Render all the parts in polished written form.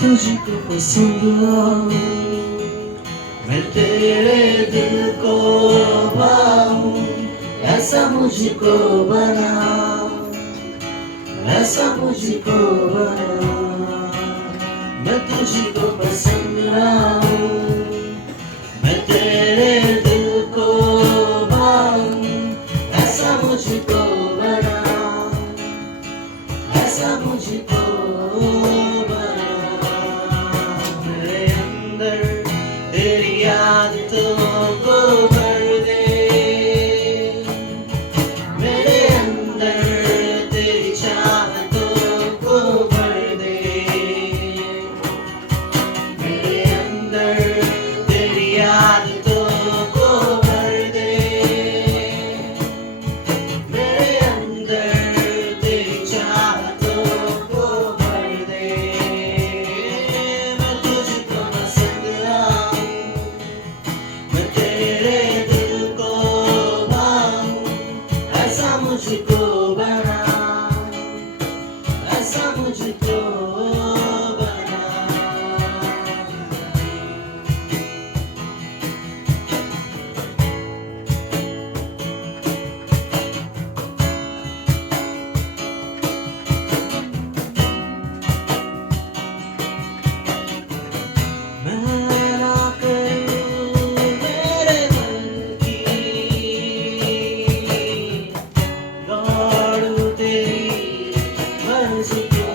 तुझको पसंद आऊं, मैं तेरे दिल को पाऊं, ऐसा मुझको बना, ऐसा मुझको बना। मैं तुझको पसंद आऊं, मैं तेरे दिल को पाऊं, ऐसा मुझको बना, ऐसा मुझको बना। मेरे अंदर तेरी आदतों को भर दे, मेरे अंदर तेरी चाहतों को भर दे, मेरे अंदर तेरी आदतों को भर दे, मेरे अंदर तेरी चाहतों को भर दे। मैं तुझको पसंद आऊं, मैं तेरे दिल को पाऊं, ऐसा मुझको बना, ऐसा मुझको बना। मैं ना करूं मेरे मन की, दौड़ूं तेरी मर्जी को,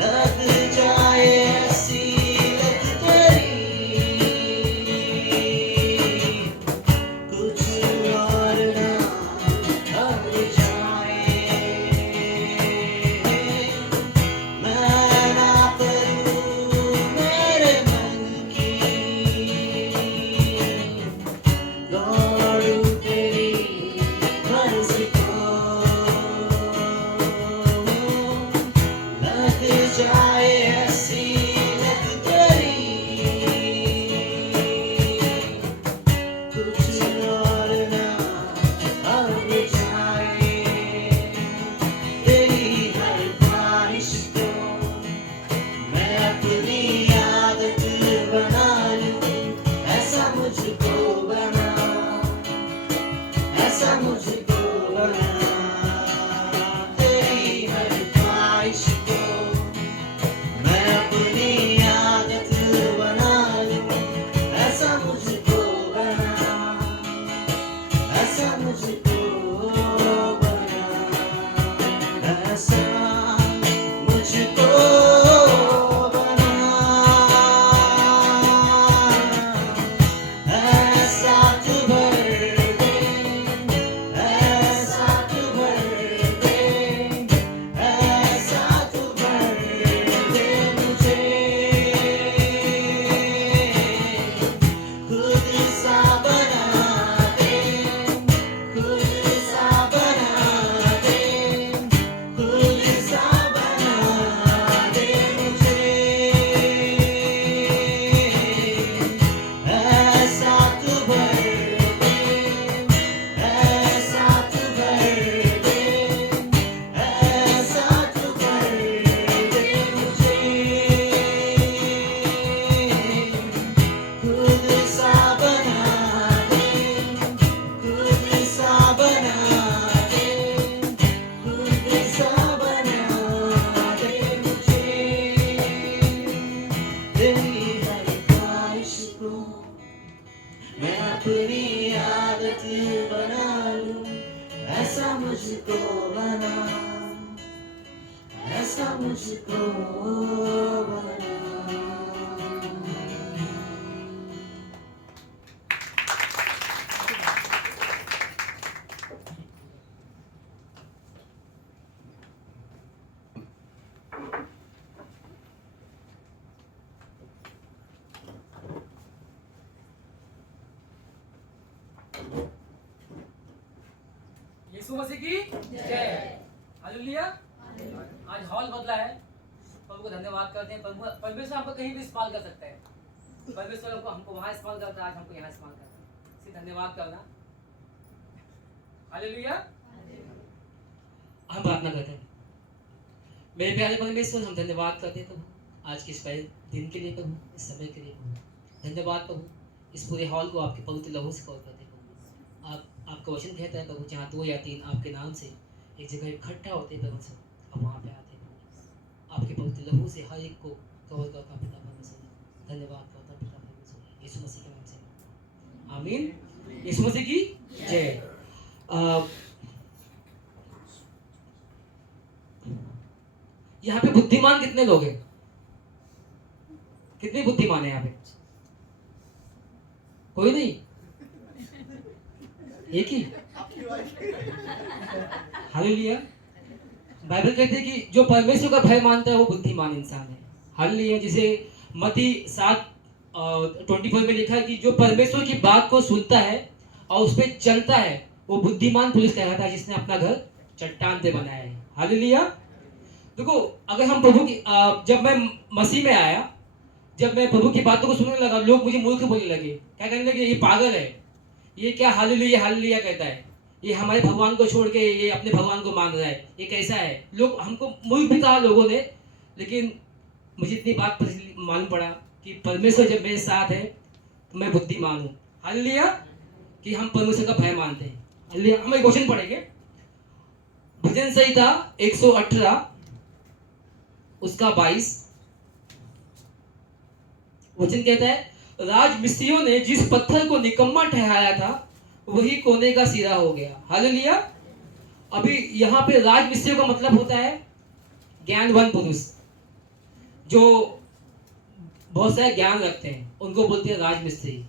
लग जाए ऐसी लत तेरी, कुछ और ना अब जाए। मैं ना करूं मेरे मन की, दौड़ूं तेरी मर्जी को, लग जाए ऐसी लत तेरी, कुछ और ना अब जाए। तेरी हर ख्वाहिश को मैं अपनी आदत बना लूं, ऐसा मुझको बना, ऐसा मुझको बना। तेरी हर ख्वाहिश को मैं अपनी आदत बना लूं, ऐसा मुझको बना, ऐसा मुझको बना, ऐसा मुझको बना, ऐसा तू भर दे, ऐसा तू भर दे, ऐसा तू भर दे मुझे, खुद सा बना दे, खुद सा बना दे, खुद सा बना दे मुझे, ऐसा तू भर दे, ऐसा तू भर दे, ऐसा तू भर दे मुझे, खुद सा बना दे, खुद सा बना दे, खुद सा बना दे मुझे। तेरी हर ख्वाहिश को मैं अपनी आदत बना लूं, ऐसा मुझको बना, ऐसा मुझको बना। यीशु मसीह की जय। हालेलुया। आज हॉल बदला है, प्रभु को धन्यवाद करते हैं। परमेश्वर हमको कहीं भी इस्तेमाल कर सकता है। परमेश्वर हमको वहां इस्तेमाल करता है, आज हमको यहाँ इस्तेमाल करता है। इसलिए धन्यवाद करना। हालेलुया। हम प्रार्थना करते हैं। मेरे प्यारे परमेश्वर, हम धन्यवाद करते हैं प्रभु आज के इस पहले दिन के लिए प्रभु, इस समय के लिए प्रभु। धन्यवाद प्रभु, इस पूरे हॉल को आपके पवित्र लहू से कवर करते हैं प्रभु। आपका वचन कहता है प्रभु, जहाँ 2 या 3 आपके नाम से एक जगह इकट्ठा होते हैं प्रभु, सब हम वहाँ पे आते हैं प्रभु। आपके पवित्र लहू से हर एक को कवर करता पिता परमेश्वर। धन्यवाद करता पिता परमेश्वर, यीशु मसीह के नाम से आमीन। यीशु मसीह की जय। यहाँ पे बुद्धिमान कितने लोग हैं? कितने बुद्धिमान है यहाँ पे? कोई नहीं, एक ही। हालेलुया। बाइबल कहते हैं कि जो परमेश्वर का भय मानता है वो बुद्धिमान इंसान है। हालेलुया। जिसे मत्ती 7:24 में लिखा है कि जो परमेश्वर की बात को सुनता है और उस पर चलता है वो बुद्धिमान पुरुष कहलाता है, जिसने अपना घर चट्टान पे बनाया है। हालेलुया। देखो, अगर हम प्रभु की जब मैं मसीह में आया, जब मैं प्रभु की बातों को सुनने लगा, लोग मुझे मूर्ख बोलने लगे। क्या कहने लगे? ये पागल है, ये क्या हालेलुया हालेलुया कहता है, ये हमारे भगवान को छोड़ के ये अपने भगवान को मान रहा है, ये कैसा है। लोग हमको मूर्ख भी कहा लोगों ने, लेकिन मुझे इतनी बात मालूम पड़ा कि परमेश्वर जब मेरे साथ है तो मैं बुद्धिमान हूँ। हालेलुया। कि हम परमेश्वर का भय मानते हैं। हालेलुया। हम एक क्वेश्चन पढ़ेंगे, भजन संहिता 118 उसका 22 वचन कहता है, राज मिस्त्रियों ने जिस पत्थर को निकम्मा ठहराया था वही कोने का सिरा हो गया। हालेलुया। अभी यहाँ पे राज मिस्त्रियों का मतलब होता है ज्ञानवान पुरुष, जो बहुत सारे ज्ञान रखते हैं, उनको बोलते हैं राज मिस्त्री।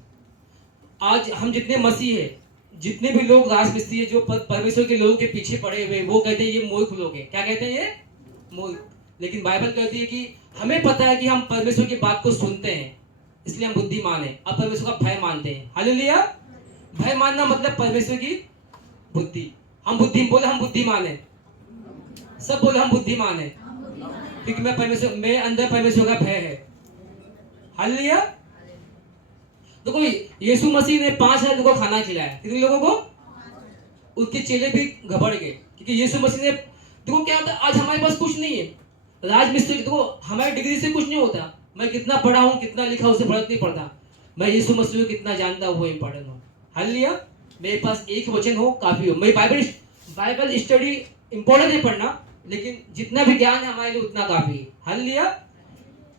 आज हम जितने मसीह है, जितने भी लोग राज मिस्त्री है, जो परमेश्वर के लोगों के पीछे पड़े हुए, वो कहते हैं ये मूर्ख लोग हैं। क्या कहते हैं? ये मूर्ख। लेकिन बाइबल कहती है कि हमें पता है कि हम परमेश्वर की बात को सुनते हैं, इसलिए हम बुद्धिमान हैं, अब परमेश्वर का भय मानते हैं। हालेलुया। भय मानना मतलब परमेश्वर की बुद्धि। हम बुद्धिमान हैं। सब बोले हम बुद्धिमान हैं, क्योंकि मैं परमेश्वर, मेरे अंदर परमेश्वर का भय है। हालेलुया। देखो, यीशु मसीह ने 5,000 लोगों को खाना खिलाया। कितने लोगों को? उसके चेले भी घबरा गए, क्योंकि यीशु मसीह ने, देखो क्या होता है, आज हमारे पास कुछ नहीं है। राजमिस्त्री, देखो हमारी डिग्री से कुछ नहीं होता। मैं कितना पढ़ा हूँ, कितना लिखा, उससे फर्क नहीं पड़ता। मैं यीशु मसीह को कितना जानता हूँ वो इम्पोर्टेंट हो। हालेलुया। मेरे पास एक वचन हो काफी हो। मेरी बाइबल स्टडी इम्पोर्टेंट है पढ़ना, लेकिन जितना भी ज्ञान है हमारे लिए उतना काफी है। हालेलुया।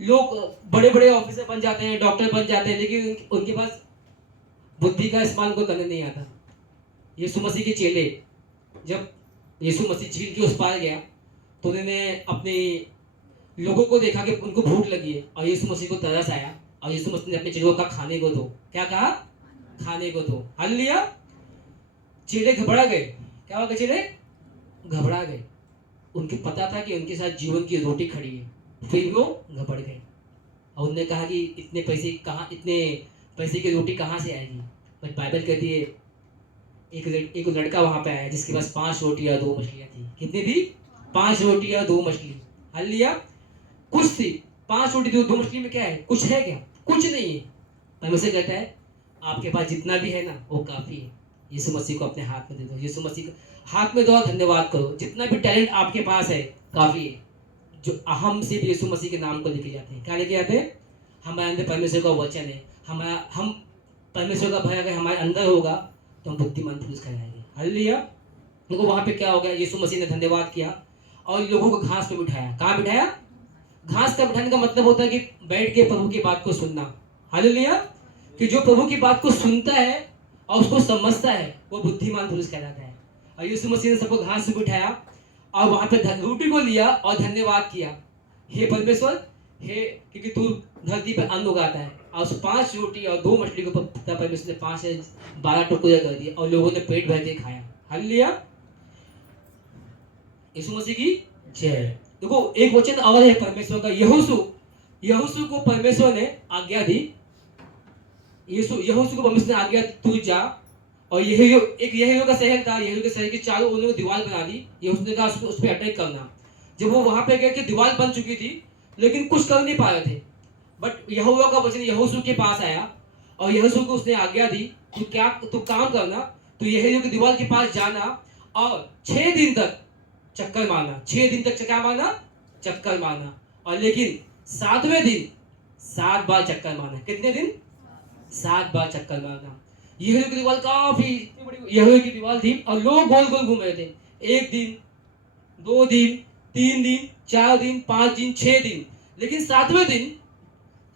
लोग बड़े बड़े ऑफिसर बन जाते हैं, डॉक्टर बन जाते हैं, लेकिन उनके पास बुद्धि का इस्तेमाल को करने नहीं आता। यीशु मसीह के चेले, जब यीशु मसीह झील के उस पार गया तो उन्होंने अपने लोगों को देखा कि उनको भूख लगी है, और यीशु मसीह को तरस आया, और यीशु मसीह ने अपने चेलों को कहा खाने को दो। क्या कहा? खाने को दो। हालेलुया। चेले घबरा गए। क्या हो गया? चेले घबरा गए। उनको पता था कि उनके साथ जीवन की रोटी खड़ी है, फिर वो घबरा गए और उन्होंने कहा कि इतने पैसे की रोटी कहाँ से आएगी। बट बाइबल कहती है एक लड़का वहां पे आया जिसके पास 5 रोटियां 2 मछलियां थी। कितनी थी? 5 रोटियां 2 मछली। हालेलुया। कुछ थी। 5 रोटी 2 मछली में क्या है? कुछ है क्या? कुछ नहीं है। परमेश्वर कहता है आपके पास जितना भी है ना वो काफी है। यीशु मसीह को अपने हाथ में दे दो, यीशु मसीह को हाथ में दो, धन्यवाद करो। जितना भी टैलेंट आपके पास है काफी है। जो हम सिर्फ यीशु मसीह के नाम को लेके जाते हैं। क्या लेके जाते हैं? हमारे अंदर परमेश्वर का वचन है। हम परमेश्वर का भय अगर हमारे अंदर होगा तो हम बुद्धिमान पुरुष कहलाएंगे। हालेलुया। देखो वहां पे क्या हो गया, यीशु मसीह ने धन्यवाद किया और लोगों को घास पे बिठाया। कहाँ बिठाया? घास का बिठाने का मतलब होता है कि बैठ के प्रभु की बात को सुनना। हालेलुया। कि जो प्रभु की बात को सुनता है और उसको समझता है वो बुद्धिमान पुरुष कहलाता है। और यीशु मसीह ने सबको घास पे बिठाया और वहां पे रोटी को लिया और धन्यवाद किया, हे परमेश्वर, हे, क्योंकि तू धरती पर अन्न उगाता है। और उस 5 रोटी और 2 मछली को परमेश्वर ने 5 से 12 टुकड़े कर दिए और लोगों ने पेट भर के खाया। हालेलुया। यीशु मसीह की जय। देखो एक वचन और है परमेश्वर का, यहोशू को परमेश्वर ने आज्ञा दी। यहोशू को परमेश्वर ने आज्ञा तू जा, और यहीयो का शहर था, यहीयो के शहर के चारों उन्होंने दीवार बना दी। यहोशू ने कहा उस पर अटैक करना। जब वो वहां पे गए कि दीवार बन चुकी थी लेकिन कुछ कर नहीं पा रहे थे। बट यहोवा का वचन यहोशू के पास आया और यहोशू को उसने आज्ञा दी तू काम करना, तू यहीयो की दीवार के पास जाना और 6 दिन तक चक्कर मारना। 6 दिन तक क्या मारना? चक्कर मारना, और लेकिन 7वें दिन 7 बार चक्कर मारना। कितने दिन? 7 बार चक्कर मारना। यहूदी की दीवार काफी इतनी बड़ी यहूदी की दीवार थी और लोग गोल गोल घूम रहे थे। 1 दिन, 2 दिन, 3 दिन, 4 दिन, 5 दिन, 6 दिन, लेकिन 7वें दिन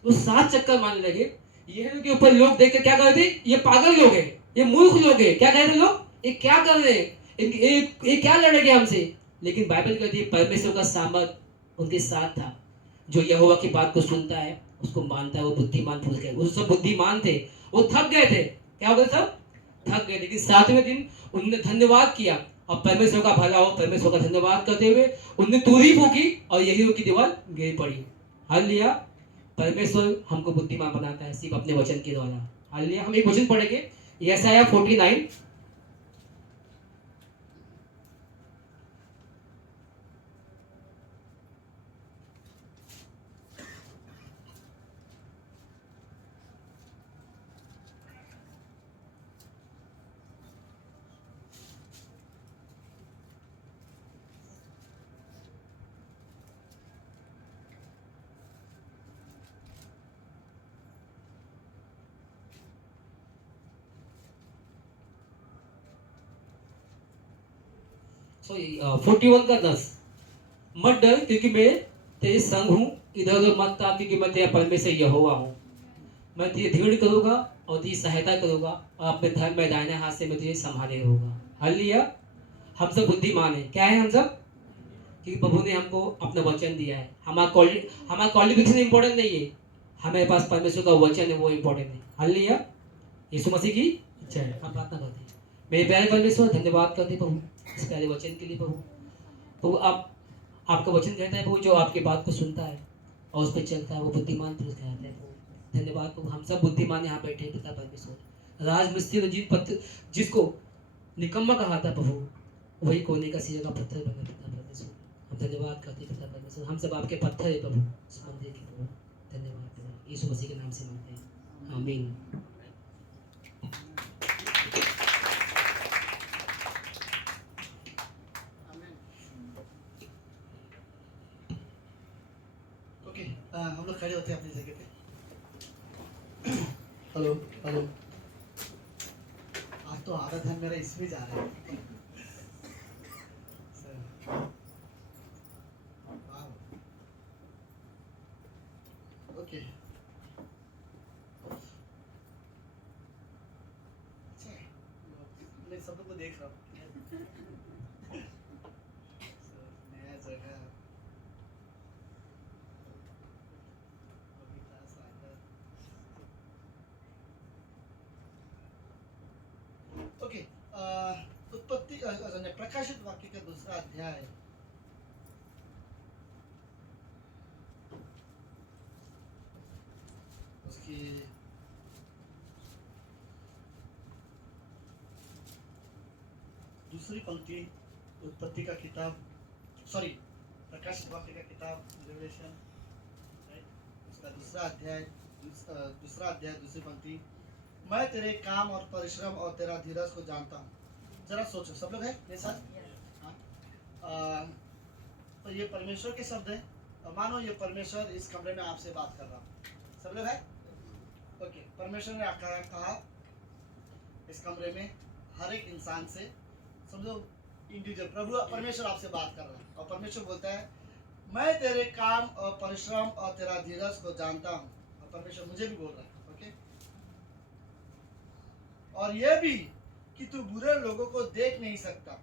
वो 7 चक्कर मारने लगे। यहूदी के ऊपर लोग देख के क्या कर रहे थे? ये पागल लोग हैं, ये मूर्ख लोग हैं। क्या कह रहे लोग? ये क्या कर रहे हैं? ये क्या लड़ेंगे हमसे? लेकिन बाइबल कहती है परमेश्वर का सामर्थ उनके साथ था। जो यहोवा की बात को सुनता है, उसको मानता है, वो बुद्धिमान पुरुष है। वो सब बुद्धिमान थे, वो थक गए थे। क्या हो गए? सब थक गए। लेकिन 7वें दिन उन्होंने धन्यवाद किया और परमेश्वर का भला हो, परमेश्वर का धन्यवाद करते हुए उन्होंने तूरी फूकी और यही की दीवार गिर पड़ी। हालेलुया। परमेश्वर हमको बुद्धिमान बनाता है सिर्फ अपने वचन के द्वारा। हालेलुया। हम एक वचन पढ़ेंगे, यशायाह 49। सॉरी 41 का 10। मत डर क्योंकि मैं तेरे संग हूँ, इधर उधर मत ताक क्योंकि मैं तेरा परमेश्वर यहोवा हूँ। मैं तुझे दृढ़ करूंगा और तुझे सहायता करूंगा और अपने धर्म में दाहिने हाथ से मैं तुझे संभाले रहूंगा। हालेलुया। हम सब बुद्धिमान है। क्या है हम सब? क्योंकि प्रभु ने हमको अपना वचन दिया है। हमारा क्वालिफिकेशन इंपॉर्टेंट नहीं है, हमारे पास परमेश्वर का वचन है, वो इंपॉर्टेंट है। हालेलुया। यीशु मसीह की जय। हम प्रार्थना करते हैं। मेरे प्यारे परमेश्वर, धन्यवाद करते हैं प्रभु इस प्यारे वचन के लिए। प्रभु आप आपका वचन कहता है प्रभु, जो आपकी बात को सुनता है और उस पर चलता है वो बुद्धिमान पुरुष कहलाता है प्रभु। धन्यवाद प्रभु, हम सब बुद्धिमान यहाँ बैठे हैं पिता परमेश्वर। राजमिस्त्री ने जिसको निकम्मा कहा था प्रभु, वही कोने का सीधा का पत्थर बना पिता परमेश्वर। हम धन्यवाद करते हैं पिता परमेश्वर, हम सब आपके पत्थर है प्रभु इस मंदिर के प्रभु। धन्यवाद प्रभु, यीशु मसीह के नाम से मांगते हैं, आमीन। ओके, हम लोग खड़े होते हैं अपनी जगह पे। Hello hello. आज तो आधा ध्यान मेरा इसमें जा रहा है। ओके, अच्छा है। मैं सब लोग को देख रहा हूँ। नया जगह, पवित्र सागर। ओके, उत्पत्ति प्रकाशित वाक्य का दूसरा अध्याय, उसकी दूसरी पंक्ति, उत्पत्ति का किताब, सॉरी प्रकाशित वाक्य का किताब, रेवलेशन, राइट, उसका दूसरा अध्याय दूसरी पंक्ति। मैं तेरे काम और परिश्रम और तेरा धीरज को जानता हूँ। जरा सोचो, सब लोग हैं मेरे साथ? हाँ। तो ये परमेश्वर के शब्द है। मानो ये परमेश्वर इस कमरे में आपसे बात कर रहा हूँ। सब लोग हैं? ओके, परमेश्वर ने कहा इस कमरे में हर एक इंसान से, समझो इंडिविजुअल, प्रभु परमेश्वर आपसे बात कर रहा है और परमेश्वर बोलता है मैं तेरे काम और परिश्रम और तेरा धीरज को जानता हूँ। और परमेश्वर मुझे भी बोल रहा है, ओके, और यह भी कि तू बुरे लोगों को देख नहीं सकता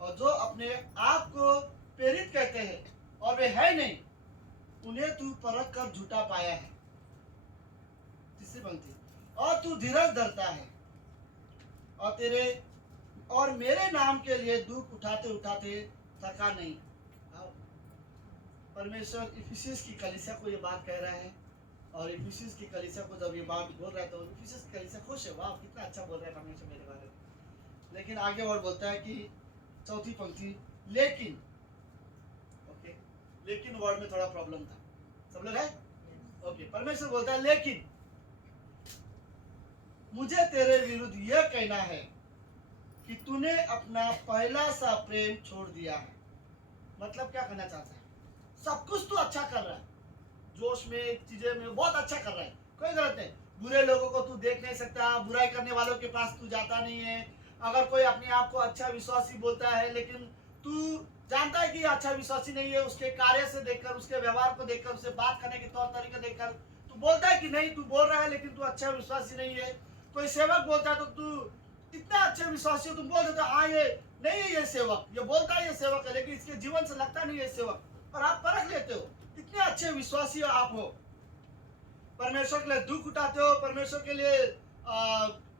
और जो अपने आप को प्रेरित कहते हैं और वे है नहीं, उन्हें तू परख कर झूठा पाया है। तीसरी पंक्ति, और तू धीरज धरता है और मेरे नाम के लिए दुख उठाते उठाते थका नहीं। परमेश्वर इफिसियंस की कलीसिया को ये बात कह रहा है, और इफिसियंस की कलीसिया को जब ये बात बोल रहा है तो इफिसियंस की कलीसिया खुश है, वाह कितना अच्छा बोल रहा है परमेश्वर मेरे बारे में। लेकिन आगे और बोलता है कि चौथी पंक्ति, लेकिन, ओके, लेकिन वर्ड में थोड़ा प्रॉब्लम था। सब लोग है? ओके, परमेश्वर बोलता है लेकिन मुझे तेरे विरुद्ध यह कहना है कि तूने अपना पहला सा प्रेम छोड़ दिया है। मतलब क्या कहना चाहता है? सब कुछ तू अच्छा कर रहा है, जोश में चीजें में बहुत अच्छा कर रहा है, कोई गलत नहीं। बुरे लोगों को तू देख नहीं सकता, बुराई करने वालों के पास तू जाता नहीं है। अगर कोई अपने आप को अच्छा विश्वासी बोलता है, लेकिन तू जानता है कि अच्छा विश्वासी नहीं है, उसके कार्य से देखकर, उसके व्यवहार को देखकर, उससे बात करने के तौर तरीके देखकर तू बोलता है कि नहीं तू बोल रहा है, लेकिन तू अच्छा विश्वासी नहीं है। कोई सेवक बोलता है तो तू इतना अच्छे विश्वासी हो, तुम बोल देते हाँ ये नहीं है, ये सेवक, ये बोलता है ये सेवक है, लेकिन इसके जीवन से लगता नहीं है सेवक, और आप परख लेते हो, इतने अच्छे विश्वासी आप हो। परमेश्वर के लिए दुख उठाते हो, परमेश्वर के लिए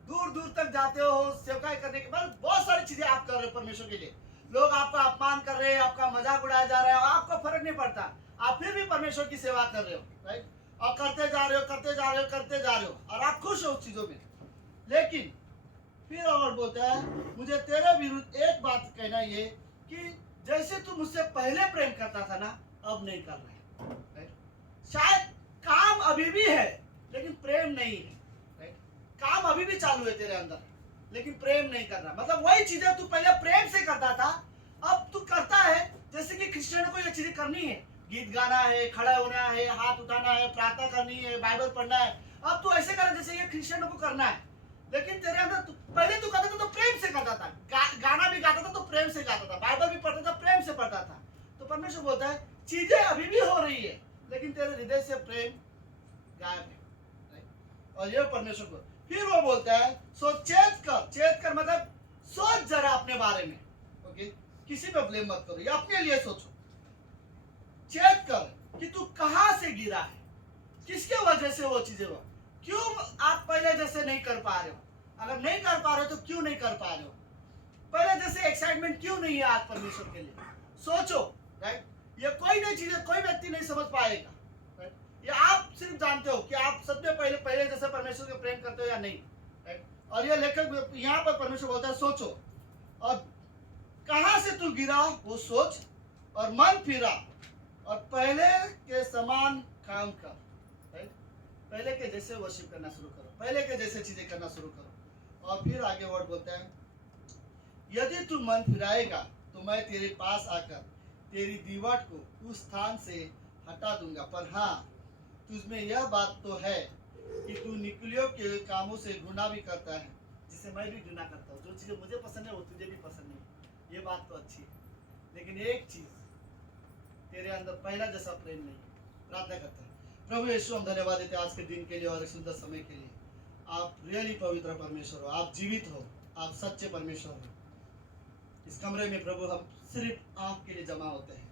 दूर दूर तक जाते हो सेवकाई करने के बाद, बहुत सारी चीजें आप कर रहे हो परमेश्वर के लिए। लोग आपका अपमान कर रहे हैं, आपका मजाक उड़ाया जा रहा है, आपको फर्क नहीं पड़ता, आप फिर भी परमेश्वर की सेवा कर रहे हो, राइट, और करते जा रहे हो, करते जा रहे हो, करते जा रहे हो, और आप खुश हो उस चीजों में। लेकिन फिर और बोलता है, मुझे तेरे विरुद्ध एक बात कहना ये कि जैसे तू मुझसे पहले प्रेम करता था ना, अब नहीं कर रहा है, राइट। शायद काम अभी भी है लेकिन प्रेम नहीं है, राइट। काम अभी भी चालू है तेरे अंदर, लेकिन प्रेम नहीं कर रहा। मतलब वही चीजें तू पहले प्रेम से करता था, अब तू करता है जैसे कि क्रिश्चियनों को ये चीजें करनी है, गीत गाना है, खड़ा होना है, हाथ उठाना है, प्रार्थना करनी है, बाइबल पढ़ना है, अब तू ऐसे कर जैसे ये क्रिश्चियनों को करना है। लेकिन तेरे अंदर पहले तू करता था तो प्रेम से करता था, गाना भी गाता था तो प्रेम से गाता था, बाइबल भी पढ़ता था प्रेम से पढ़ता था। तो परमेश्वर बोलता है चीजें अभी भी हो रही है, लेकिन तेरे हृदय से प्रेम गायब है। और ये परमेश्वर को फिर वो बोलता है, सो चेत कर मतलब सोच जरा अपने बारे में, ओके, किसी पे ब्लेम मत करो, ये अपने लिए सोचो। चेत कर कि तू कहां से गिरा है, किसके वजह से वो चीजें हुआ, क्यों आप पहले जैसे नहीं कर पा रहे हो, अगर नहीं कर पा रहे हो तो क्यों नहीं कर पा रहे हो, पहले जैसे एक्साइटमेंट क्यों नहीं है आज परमेश्वर के लिए, सोचो, राइट। ये कोई नहीं चीजें कोई व्यक्ति नहीं समझ पाएगा, राइट। ये आप सिर्फ जानते हो कि आप सब में पहले जैसे परमेश्वर के प्रेम करते हो या नहीं, राइट। और ये लेखक यहाँ पर परमेश्वर बोलता है सोचो, और कहां से तू गिरा वो सोच, और मन फिरा और पहले के समान काम कर, राइट। पहले के जैसे वर्शिप करना शुरू करो, पहले के जैसे चीजें करना शुरू करो। और फिर आगे वर्ड बोलता है, यदि तू मन फिराएगा तो मैं तेरे पास आकर तेरी दीवार को उस स्थान से हटा दूंगा, पर हाँ तुझमें यह बात तो है कि तू निकुलियों के कामों से घृणा भी करता है, जिसे मैं भी घृणा करता हूँ। जो चीजें मुझे पसंद है वो तुझे भी पसंद नहीं, ये बात तो अच्छी है, लेकिन एक चीज तेरे अंदर पहला जैसा प्रेम नहीं है। प्रार्थना करता है, प्रभु यीशु हम धन्यवाद देते हैं आज के दिन के लिए और सुंदर समय के लिए। आप रियली पवित्र परमेश्वर हो, आप जीवित हो, आप सच्चे परमेश्वर हो। इस कमरे में प्रभु हम सिर्फ आपके लिए जमा होते हैं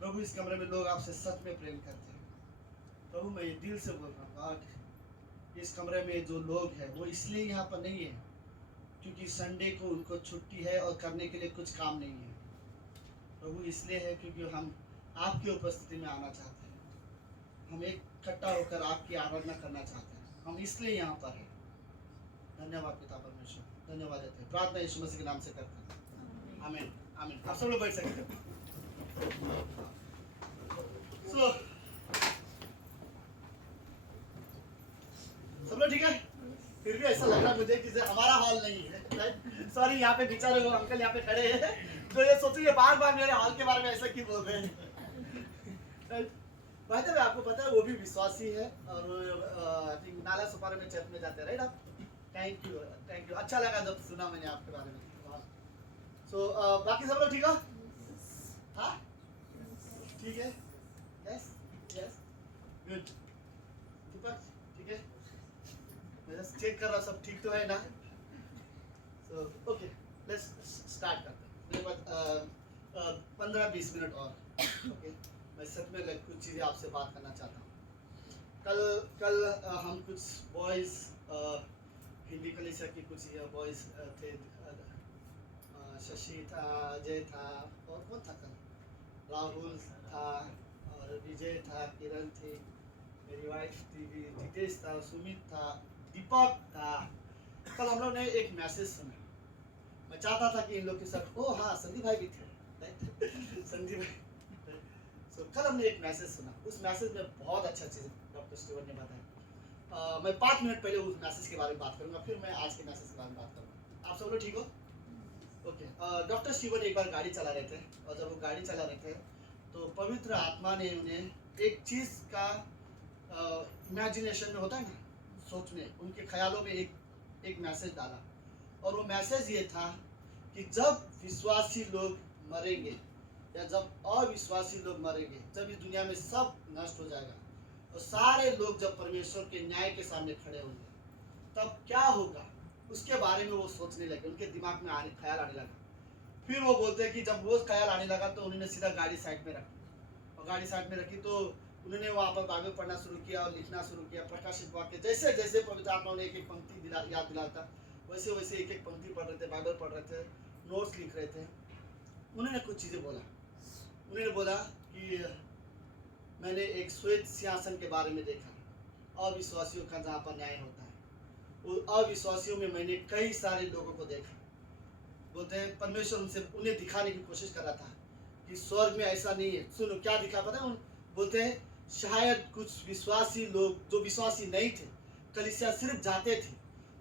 प्रभु। इस कमरे में लोग आपसे सच में प्रेम करते हैं प्रभु। मैं ये दिल से बोल रहा हूँ गॉड, इस कमरे में जो लोग हैं वो इसलिए यहाँ पर नहीं है क्योंकि संडे को उनको छुट्टी है और करने के लिए कुछ काम नहीं है प्रभु, इसलिए है क्योंकि हम आपकी उपस्थिति में आना चाहते हैं, हम एक इकट्ठा होकर आपकी आराधना करना चाहते हैं, हम इसलिए यहाँ पर हैं। धन्यवाद पिता परमेश्वर, धन्यवाद देते हैं। प्रार्थना यीशु मसीह के नाम से करते हैं, आमीन आमीन। आप सब लोग बैठ सकते हैं। सब लोग ठीक है? फिर भी ऐसा लग रहा मुझे कि हमारा हॉल नहीं है। सॉरी, यहाँ पे बेचारे लोग अंकल यहाँ पे खड़े हैं तो ये सोचिए बार बार मेरे हॉल के बारे में ऐसा क्यों बोल रहे हैं। भाई तो आपको पता है वो भी विश्वासी है और नाला सुपारे में चर्च में जाते हैं, राइट आप? थैंक यू, अच्छा लगा जब सुना मैंने आपके बारे में। सो बाकी सब लोग ठीक हो? हाँ ठीक है, यस यस गुड। दीपक ठीक है? मैं जस्ट चेक कर रहा सब ठीक तो है ना? सो ओके, लेट्स स्टार्ट करते हैं। मेरे पास 15-20 मिनट और, ओके। मैं सच में कुछ चीज़ें आपसे बात करना चाहता हूँ। कल हम कुछ बॉयज़ हिंदी कलिसिया की कुछ बॉयज़ थे, शशि था, अजय था और कौन था कल? राहुल था और विजय था, किरण थी, मेरी वाइफ थी, जितेश था, सुमित था, दीपक था। कल हम लोग ने एक मैसेज सुना। मैं चाहता था कि इन लोग के साथ, ओ हाँ संदीप भाई भी थे, संदीप भाई। सो कल हमने एक मैसेज सुना। उस मैसेज में बहुत अच्छा चीज़ डॉक्टर स्टीवन ने बताया। मैं 5 मिनट पहले उस मैसेज के बारे में बात करूंगा, फिर मैं आज के मैसेज के बारे में बात करूंगा। आप सब लोग ठीक हो? ओके। डॉक्टर स्टीवन एक बार गाड़ी चला रहे थे और जब वो गाड़ी चला रहे थे तो पवित्र आत्मा ने उन्हें एक चीज का इमेजिनेशन में होता है ना, सोचने, उनके ख्यालों में एक मैसेज डाला। और वो मैसेज ये था कि जब विश्वासी लोग मरेंगे या जब अविश्वासी लोग मरेंगे, जब इस दुनिया में सब नष्ट हो जाएगा और सारे लोग जब परमेश्वर के न्याय के सामने खड़े होंगे, तब क्या होगा उसके बारे में वो सोचने लगे। उनके दिमाग में ख्याल आने लगा। फिर वो बोलते हैं कि जब वो ख्याल आने लगा तो उन्होंने सीधा गाड़ी साइड में रखी, और गाड़ी साइड में रखी तो उन्होंने वहाँ पर बाइबल पढ़ना शुरू किया और लिखना शुरू किया। प्रकाशित वाक्य जैसे जैसे पवित्र आत्मा ने एक एक पंक्ति याद दिलाता, वैसे वैसे एक एक पंक्ति पढ़ रहे थे, बाइबल पढ़ रहे थे, नोट्स लिख रहे थे। उन्होंने कुछ चीज़ें बोला। उन्होंने बोला कि मैंने एक श्वेत सिंहासन के बारे में देखा, अविश्वासियों का जहाँ पर न्याय होता है। वो अविश्वासियों में मैंने कई सारे लोगों को देखा। बोलते हैं परमेश्वर उन्हें दिखाने की कोशिश कर रहा था कि स्वर्ग में ऐसा नहीं है। सुनो क्या दिखा, पता है? बोलते हैं शायद कुछ विश्वासी लोग जो विश्वासी नहीं थे, कलीसिया सिर्फ जाते थे,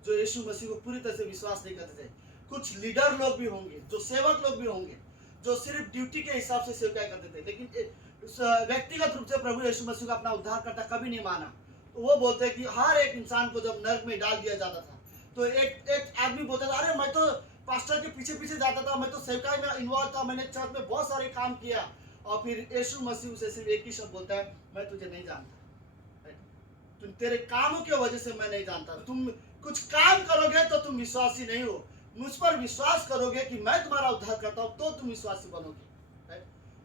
जो यीशु मसीह को पूरी तरह से विश्वास नहीं करते थे। कुछ लीडर लोग भी होंगे, जो सेवक लोग भी होंगे, जो सिर्फ ड्यूटी के हिसाब से सेवकाई करते थे, लेकिन व्यक्तिगत रूप से प्रभु यीशु मसीह को अपना उद्धारकर्ता कभी नहीं माना। तो वो बोलते हैं कि हर एक इंसान को जब नरक में डाल दिया जाता था, तो एक आदमी बोलता था, अरे मैं तो पास्टर के पीछे पीछे जाता था, मैं तो सेवकाई में इन्वॉल्व था, मैंने चर्च में बहुत सारे काम किया। और फिर यीशु मसीह उसे सिर्फ एक ही शब्द बोलता है, मैं तुझे नहीं जानता, तुम तेरे कामों की वजह से मैं नहीं जानता। तुम कुछ काम करोगे तो तुम विश्वासी नहीं हो, मुझ पर विश्वास करोगे कि मैं तुम्हारा उद्धार करता हूँ तो तुम विश्वासी बनोगे।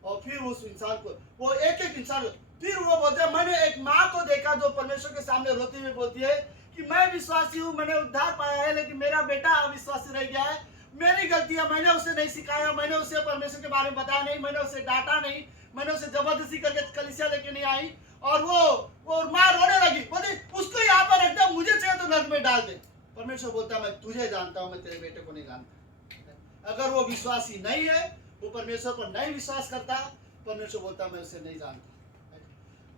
और फिर उस इंसान को, वो एक एक इंसान, फिर वो बोलते हैं, मैंने एक माँ को देखा जो परमेश्वर के सामने रोती हुई बोलती है कि मैं विश्वासी हूँ, मैंने उद्धार पाया है, लेकिन मेरा बेटा अविश्वासी रह गया है। मेरी गलती है, मैंने उसे नहीं सिखाया, मैंने उसे परमेश्वर के बारे में बताया नहीं, मैंने उसे डांटा नहीं, मैंने उसे जबरदस्ती करके कलीसिया लेके नहीं आई। और वो माँ रोने लगी, बोलती उसको यहाँ पर रखता, मुझे चाहिए तो नरक में डाल दे। परमेश्वर बोलता मैं तुझे जानता हूँ, मैं तेरे बेटे को नहीं जानता। अगर वो विश्वासी नहीं है, वो परमेश्वर पर नहीं विश्वास करता, परमेश्वर बोलता मैं उसे नहीं जानता।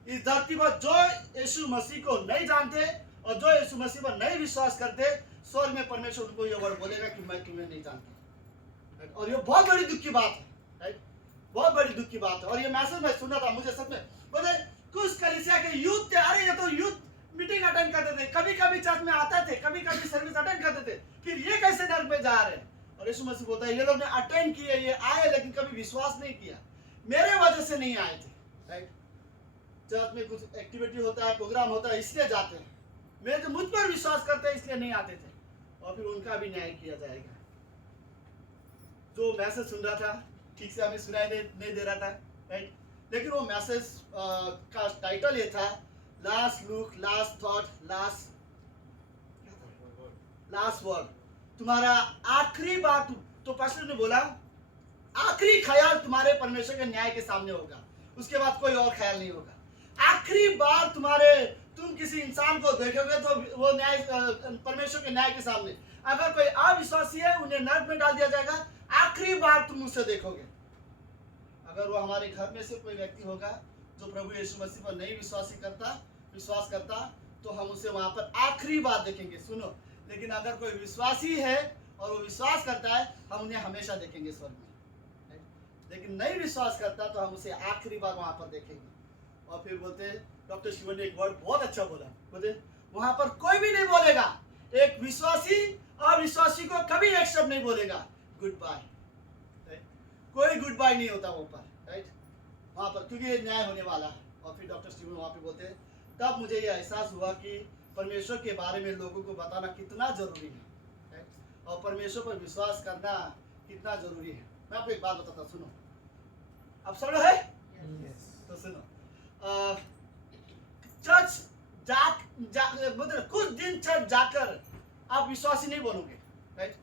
इस धरती पर जो यीशु मसीह को नहीं जानते और जो यीशु मसीह पर नहीं विश्वास करते, स्वर्ग में परमेश्वर उनको ये वर्ड बोलेगा कि मैं तुम्हें नहीं जानता। और ये बहुत बड़ी दुख की बात है, बहुत बड़ी दुख की बात है। और ये मैसेज मैं सुना था, मुझे सच में बोले कुछ कलीसिया के यूथ थे, अरे ये तो यूथ मीटिंग अटेंड करते थे, कभी कभी चर्च में आते थे, कभी कभी सर्विस अटेंड करते थे, फिर ये कैसे नरक में जा रहे हैं? और यीशु मसीह बोलता है ये लोग ने अटेंड किए, ये आए, लेकिन कभी विश्वास नहीं किया, मेरे वजह से नहीं आए थे। राइट? चर्च में कुछ एक्टिविटी होता है, प्रोग्राम होता है, इसलिए जाते हैं, मेरे तो मुझ पर विश्वास करते हैं इसलिए नहीं आते थे। और फिर उनका भी न्याय किया जाएगा। जो मैसेज सुन रहा था ठीक से हमें सुनाई नहीं दे रहा था, राइट? लेकिन वो मैसेज का टाइटल ये था, last look, last thought, last word, तुम्हारा आखिरी बात। तो पास्टर ने बोला आखिरी ख्याल तुम्हारे परमेश्वर के न्याय के सामने होगा, उसके बाद कोई और ख्याल नहीं होगा। आखिरी बार तुम किसी इंसान को देखोगे तो वो न्याय, परमेश्वर के न्याय के सामने। अगर कोई अविश्वासी है, उन्हें नरक में डाल दिया जाएगा, आखिरी बार तुम उसे देखोगे। अगर वो हमारे घर में से कोई व्यक्ति होगा जो प्रभु यीशु मसीह पर नहीं विश्वास करता, तो हम उसे वहां पर आखिरी बार देखेंगे। सुनो, लेकिन अगर कोई विश्वासी है और वो विश्वास करता है, हम उन्हें हमेशा देखेंगे स्वर्ग में। लेकिन नहीं विश्वास करता तो हम उसे आखिरी बार वहां पर देखेंगे। और फिर बोलते, डॉक्टर शिवन ने एक वर्ड बहुत अच्छा बोला, बोलते वहां पर कोई भी नहीं बोलेगा, एक विश्वासी अविश्वासी को कभी एक शब्द नहीं बोलेगा गुड बाय। कोई गुड बाय नहीं होता वहां पर, राइट? वहां पर, क्योंकि ये न्याय होने वाला है। और फिर डॉक्टर स्टीवन वहां पे बोलते हैं, तब मुझे ये एहसास हुआ कि परमेश्वर के बारे में लोगों को बताना कितना जरूरी है, राइट? और परमेश्वर पर विश्वास करना कितना जरूरी है। मैं आपको एक बात बताता हूं, सुनो। अब समझ है? तो सुनो, चर्च मतलब कुछ दिन चर्च जाकर आप विश्वासी नहीं बनोगे, राइट?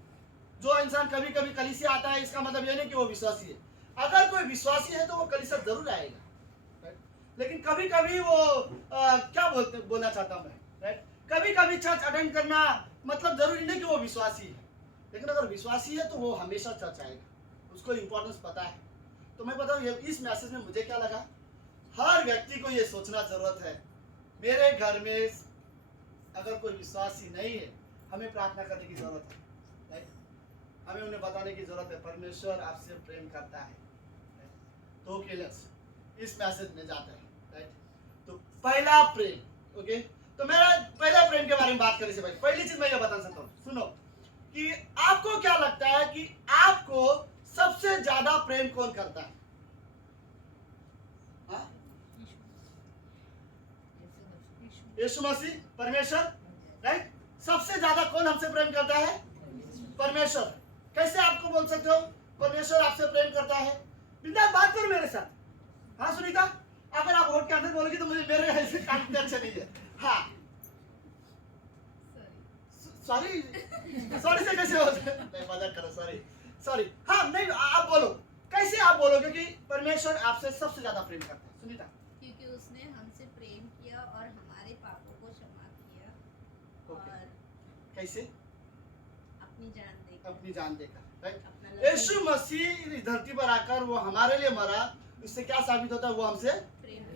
जो इंसान कभी कभी कलीसिया आता है, इसका मतलब ये नहीं कि वो विश्वासी है। अगर कोई विश्वासी है तो वो कलीसिया जरूर आएगा, राइट? लेकिन कभी कभी वो क्या बोलना चाहता हूं मैं, राइट? कभी कभी चर्च अटेंड करना मतलब जरूरी नहीं कि वो विश्वासी है, लेकिन अगर विश्वासी है तो वो हमेशा चर्च आएगा, उसको इंपॉर्टेंस पता है। तो मैं बताऊं, इस मैसेज में मुझे क्या लगा, हर व्यक्ति को ये सोचना जरूरत है, मेरे घर में अगर कोई विश्वासी नहीं है, हमें प्रार्थना करने की जरूरत है, राइट? हमें उन्हें बताने की जरूरत है परमेश्वर आपसे प्रेम करता है। तो इस मैसेज में जाता है, राइट। तो पहला प्रेम, ओके। तो मेरा पहला प्रेम के बारे में बात करने से भाई पहली चीज मैं ये बता सकता हूँ, सुनो, कि आपको क्या लगता है कि आपको सबसे ज्यादा प्रेम कौन करता है? हाँ? यीशु मसीह, परमेश्वर, राइट। सबसे ज्यादा कौन हमसे प्रेम करता है? परमेश्वर। कैसे आपको बोल सकते हो परमेश्वर आपसे प्रेम करता है? बिंदास बात करो मेरे साथ। हाँ सुनीता, अगर आप वोट के अंदर बोलोगी तो मुझे मेरे ऐसे काम अच्छे नहीं है। हाँ सॉरी सॉरी से कैसे हो नहीं, मजाक करो, सॉरी सॉरी। हाँ नहीं, आप बोलो, कैसे आप बोलोगे कि परमेश्वर आपसे सबसे ज्यादा प्रेम करता है? सुनीता, क्योंकि उसने हमसे प्रेम किया और हमारे पापों को क्षमा किया और कैसे? अपनी जान देकर, अपनी जान देकर, राइट। अपना यीशु मसीह इस धरती पर आकर वो हमारे लिए मरा, इससे क्या साबित होता है? वो हमसे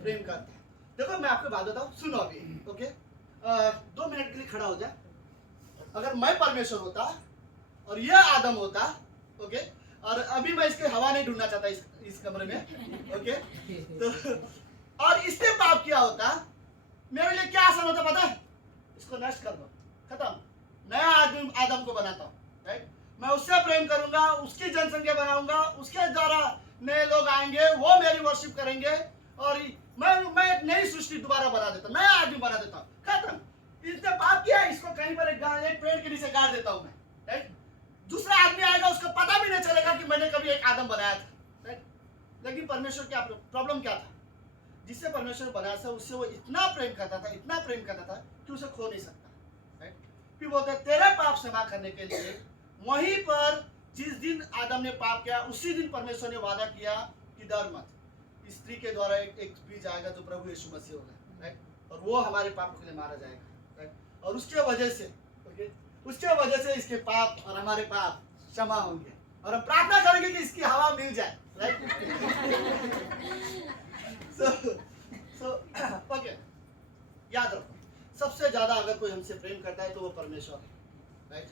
प्रेम करता है। देखो मैं आपको बात बताऊं, सुनो अभी, ओके। 2 मिनट के लिए खड़ा हो जा। अगर मैं परमेश्वर होता और ये आदम होता, ओके, और अभी मैं इसके हवा नहीं ढूंढना चाहता इस कमरे में, ओके, तो और इसने पाप किया होता, मेरे लिए क्या आसान होता पता है? इसको नष्ट कर दो, खत्म, नया आदमी आदम को बनाता हूँ, राइट। मैं उससे प्रेम करूंगा, उसकी जनसंख्या बनाऊंगा, उसके द्वारा नए लोग आएंगे, वो मेरी वर्शिप करेंगे, और मैं एक नई सृष्टि दोबारा बना देता, नया आदमी बना देता हूँ, खत्म। इसने पाप किया, इसको कहीं पर एक पेड़ के नीचे गाड़ देता हूँ मैं, राइट। दूसरा आदमी आएगा, उसको पता भी नहीं चलेगा कि मैंने कभी एक आदम बनाया था, राइट। लेकिन परमेश्वर क्या प्रॉब्लम क्या था? जिससे परमेश्वर बनाया था उससे वो इतना प्रेम करता था, इतना प्रेम करता था कि उसे खो नहीं सकता, राइट। फिर बोलते तेरे पाप क्षमा करने के लिए वहीं पर जिस दिन आदम ने पाप किया उसी दिन परमेश्वर ने वादा किया कि डर मत, स्त्री के द्वारा एक बीज आएगा जो प्रभु यीशु मसीह होगा, राइट, और वो हमारे पापों के लिए मारा जाएगा, राइट। और उसके वजह से, ओके, उसके वजह से इसके पाप और हमारे पाप क्षमा होंगे, और हम प्रार्थना करेंगे कि इसकी हवा मिल जाए, राइट। सो ओके, याद रखो, सबसे ज्यादा अगर कोई हमसे प्रेम करता है तो वो परमेश्वर है, राइट।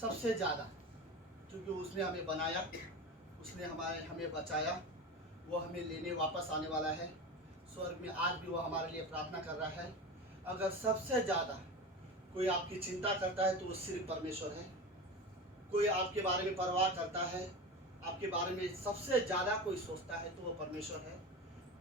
सबसे ज्यादा, क्योंकि उसने हमें बनाया, उसने हमें बचाया, वो हमें लेने वापस आने वाला है स्वर्ग में, आज भी वो हमारे लिए प्रार्थना कर रहा है। अगर सबसे ज़्यादा कोई आपकी चिंता करता है तो वो सिर्फ परमेश्वर है। कोई आपके बारे में परवाह करता है, आपके बारे में सबसे ज़्यादा कोई सोचता है तो वो परमेश्वर है।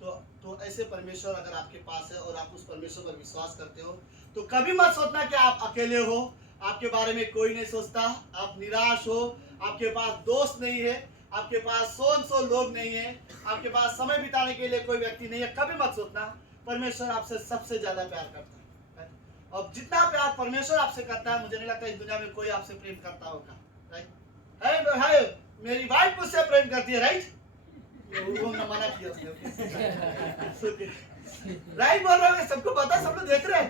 तो ऐसे परमेश्वर अगर आपके पास है और आप उस परमेश्वर पर विश्वास करते हो तो कभी मत सोचना कि आप अकेले हो, आपके बारे में कोई नहीं सोचता, आप निराश हो, आपके पास दोस्त नहीं है, आपके पास 100 लोग नहीं है, आपके पास समय बिताने के लिए कोई व्यक्ति नहीं है। कभी मत सोचना, परमेश्वर आपसे सबसे ज्यादा प्यार करता है। और जितना प्यार परमेश्वर आपसे करता है, मुझे नहीं लगता इस दुनिया में कोई आपसे प्रेम करता होगा, राइट। है मेरी वाइफ मुझसे प्रेम करती है, राइट, वो मना किया उसने, राइट बोल रहा है, सबको पता, सब लोग देख रहे हैं।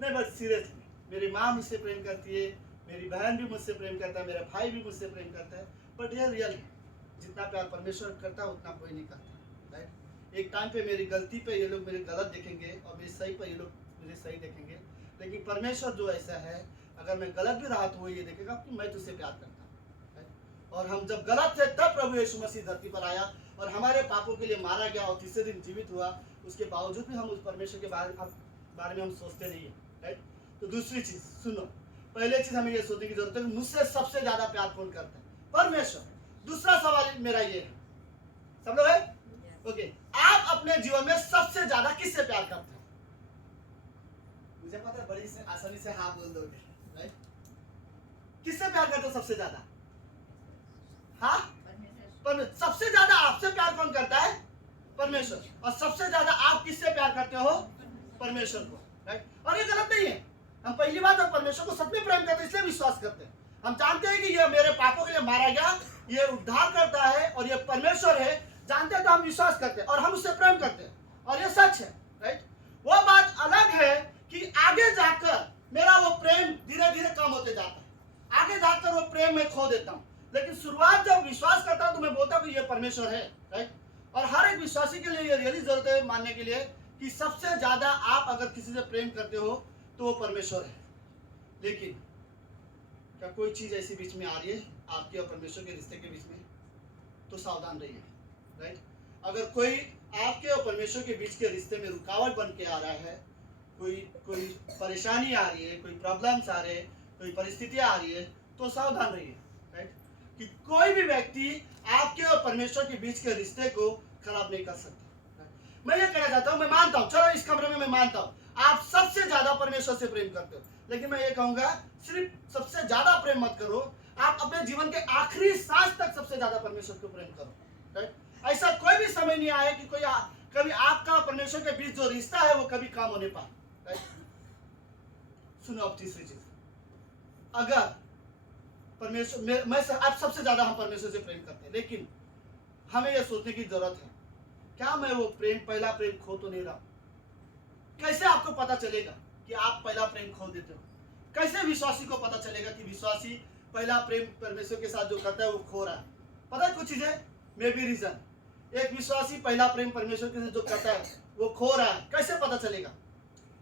नहीं बस सीरियसली, मेरी माँ मुझसे प्रेम करती है, मेरी बहन भी मुझसे प्रेम करता है, मेरा भाई भी मुझसे प्रेम करता है, बट ये रियल है, जितना प्यार परमेश्वर करता है उतना कोई नहीं करता, राइट। एक टाइम पे मेरी गलती पे ये लोग मेरे गलत देखेंगे और मेरी सही पे ये लोग मुझे सही देखेंगे, लेकिन परमेश्वर जो ऐसा है, अगर मैं गलत भी रहा तो वो ये देखेगा कि मैं तुझसे प्यार करता हूँ, राइट। और हम जब गलत थे तब प्रभु यीशु मसीह धरती पर आया और हमारे पापों के लिए मारा गया और तीसरे दिन जीवित हुआ, उसके बावजूद भी हम उस परमेश्वर के बारे में हम सोचते नहीं है, राइट। तो दूसरी चीज सुनो, पहले चीज हमें ये सोचने की जरूरत है कि मुझसे सबसे ज्यादा प्यार कौन करता है? परमेश्वर। दूसरा सवाल मेरा ये है, सब लोग है, ओके, आप अपने जीवन में सबसे ज्यादा किससे प्यार करते हैं? मुझे पता है बड़ी आसानी से हाँ बोल दोगे, राइट। किससे प्यार करते हो सबसे ज्यादा? हाँ, सबसे ज्यादा आपसे प्यार कौन करता है? परमेश्वर। और सबसे ज्यादा आप किससे प्यार करते हो? परमेश्वर को, राइट। और ये गलत नहीं है, हम पहली बात हम परमेश्वर को सच में प्रेम करते हैं, इसलिए विश्वास करते हैं। हम जानते हैं कि ये मेरे पापों के लिए मारा गया, ये उद्धार करता है और ये परमेश्वर है, जानते हैं तो हम विश्वास करते हैं और हम उससे प्रेम करते हैं, और ये सच है, राइट। वो बात अलग है कि आगे जाकर मेरा वो प्रेम धीरे धीरे कम होते जाता है, आगे जाकर वो प्रेम में खो देता हूँ, लेकिन शुरुआत जब विश्वास करता हूँ तो मैं बोलता हूँ कि ये परमेश्वर है, राइट। और हर एक विश्वासी के लिए ये रियली जरूरत है मानने के लिए कि सबसे ज्यादा आप अगर किसी से प्रेम करते हो तो वो परमेश्वर है। लेकिन क्या कोई चीज ऐसी बीच में आ रही है आपके और परमेश्वर के रिश्ते के बीच में? तो सावधान रहिए, राइट। अगर कोई आपके और परमेश्वर के बीच के रिश्ते में रुकावट बन के आ रहा है, कोई कोई परेशानी आ रही है, कोई प्रॉब्लम्स आ रहे हैं, कोई परिस्थितियां आ रही है, तो सावधान रहिए, राइट। कि कोई भी व्यक्ति आपके और परमेश्वर के बीच के रिश्ते को खराब नहीं कर सकता। मैं ये कहना चाहता हूँ, मैं मानता हूँ, चलो इस कमरे में मैं मानता हूँ आप सबसे ज्यादा परमेश्वर से प्रेम करते हो, लेकिन मैं ये कहूंगा सिर्फ सबसे ज्यादा प्रेम मत करो, आप अपने जीवन के आखिरी सांस तक सबसे ज्यादा परमेश्वर को प्रेम करो, राइट। ऐसा कोई भी समय नहीं आया कि कभी आपका परमेश्वर के बीच जो रिश्ता है वो कभी काम होने पाए, राइट। सुनो अब तीसरी चीज, अगर परमेश्वर मैं आप सबसे ज्यादा हम परमेश्वर से प्रेम करते हैं, लेकिन हमें यह सोचने की जरूरत है, क्या मैं वो प्रेम, पहला प्रेम खो तो नहीं रहा? कैसे आपको पता चलेगा कि आप पहला प्रेम खो देते हो? कैसे विश्वासी को पता चलेगा कि विश्वासी पहला प्रेम परमेश्वर के साथ जो करता है वो खो रहा है? पता है कुछ चीजें, मे बी रीजन, एक विश्वासी पहला प्रेम परमेश्वर के साथ जो करता है वो खो रहा है, कैसे पता चलेगा?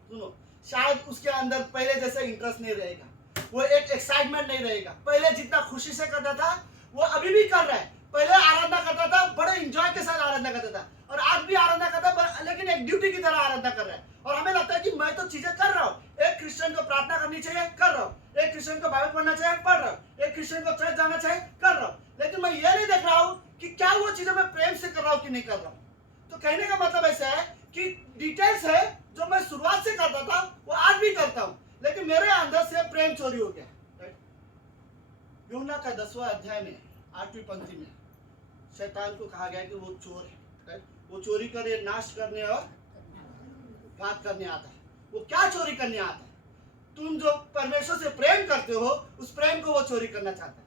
सुनो, शायद उसके अंदर पहले जैसा इंटरेस्ट नहीं रहेगा, वो एक एक्साइटमेंट नहीं रहेगा, पहले जितना खुशी से करता था वो अभी भी कर रहा है, पहले आराधना करता था, बड़े एंजॉय के साथ आराधना करता था, और आज भी आराधना करता है, लेकिन एक ड्यूटी की तरह आराधना कर रहा है। और हमें लगता है कि मैं तो चीजें कर रहा हूँ, एक क्रिश्चियन को प्रार्थना करनी चाहिए, कर रहा हूँ, एक क्रिश्चियन को बाइबल पढ़ना चाहिए, पढ़ रहा हूँ, एक क्रिश्चियन को चर्च जाना चाहिए, कर रहा हूँ, लेकिन मैं ये नहीं देख रहा हूँ कि क्या वो चीजें मैं प्रेम से कर रहा हूँ कि नहीं कर रहा हूँ। तो कहने का मतलब ऐसा है कि डिटेल्स है जो मैं शुरुआत से करता था वो आज भी करता हूँ, लेकिन मेरे अंदर से प्रेम चोरी हो गया, राइट। यूहन्ना का 10वां अध्याय में 8वीं पंक्ति में शैतान को कहा गया कि वो चोर है, राइट। वो चोरी करे, नाश करने और घात करने आता है। वो क्या चोरी करने आता है? तुम जो परमेश्वर से प्रेम करते हो उस प्रेम को वो चोरी करना चाहता है।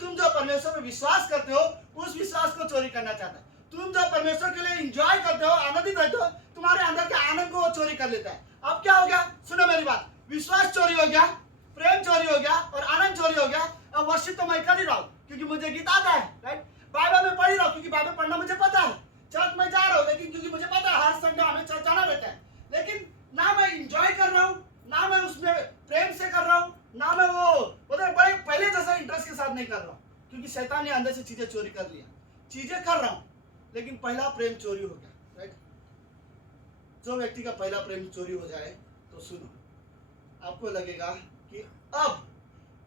तुम जो परमेश्वर में विश्वास करते हो उस विश्वास को चोरी करना चाहता है। तुम जो परमेश्वर के लिए एंजॉय करते हो, आनंदित रहते हो, तुम्हारे अंदर के आनंद को वो चोरी कर लेता है। अब क्या हो गया? सुनो मेरी बात, विश्वास चोरी हो गया, प्रेम चोरी हो गया और आनंद चोरी हो गया। अब वर्शिप तो मैं कर ही रहा हूँ क्योंकि मुझे गीत आता है, राइट। बाइबल में पढ़ ही रहा हूँ क्योंकि बाइबल पढ़ना मुझे पता है। चर्च में जा रहा हूँ लेकिन क्योंकि मुझे पता है हर संडे हमें चर्च जाना रहता है, लेकिन ना मैं एंजॉय कर रहा हूँ, ना मैं उसमें प्रेम से कर रहा हूँ, ना मैं वो बड़े पहले जैसा इंटरेस्ट के साथ नहीं कर रहा हूँ, क्योंकि शैतान ने अंदर से चीजें चोरी कर लिया। चीजें कर रहा हूँ लेकिन पहला प्रेम चोरी हो गया, राइट। जो व्यक्ति का पहला प्रेम चोरी हो जाए तो सुनो, आपको लगेगा कि अब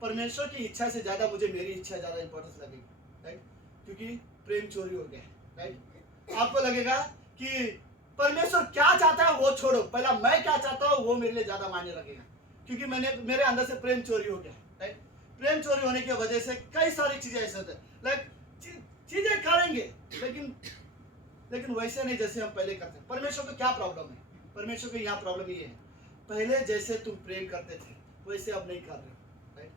परमेश्वर की इच्छा से ज्यादा मुझे मेरी इच्छा ज्यादा इंपॉर्टेंस लगेगी, राइट, क्योंकि प्रेम चोरी हो गया, राइट। आपको लगेगा कि परमेश्वर क्या चाहता है वो छोड़ो, पहला मैं क्या चाहता हूँ वो मेरे लिए ज्यादा मायने लगेगा, क्योंकि मेरे अंदर से प्रेम चोरी हो गया, राइट। प्रेम चोरी होने की वजह से कई सारी चीजें ऐसे होते हैं, लाइक चीजें करेंगे लेकिन वैसे नहीं जैसे हम पहले करते। परमेश्वर को क्या प्रॉब्लम है? परमेश्वर को यहाँ प्रॉब्लम ये है, पहले जैसे तुम प्रेम करते थे वैसे अब नहीं कर रहे, राइट।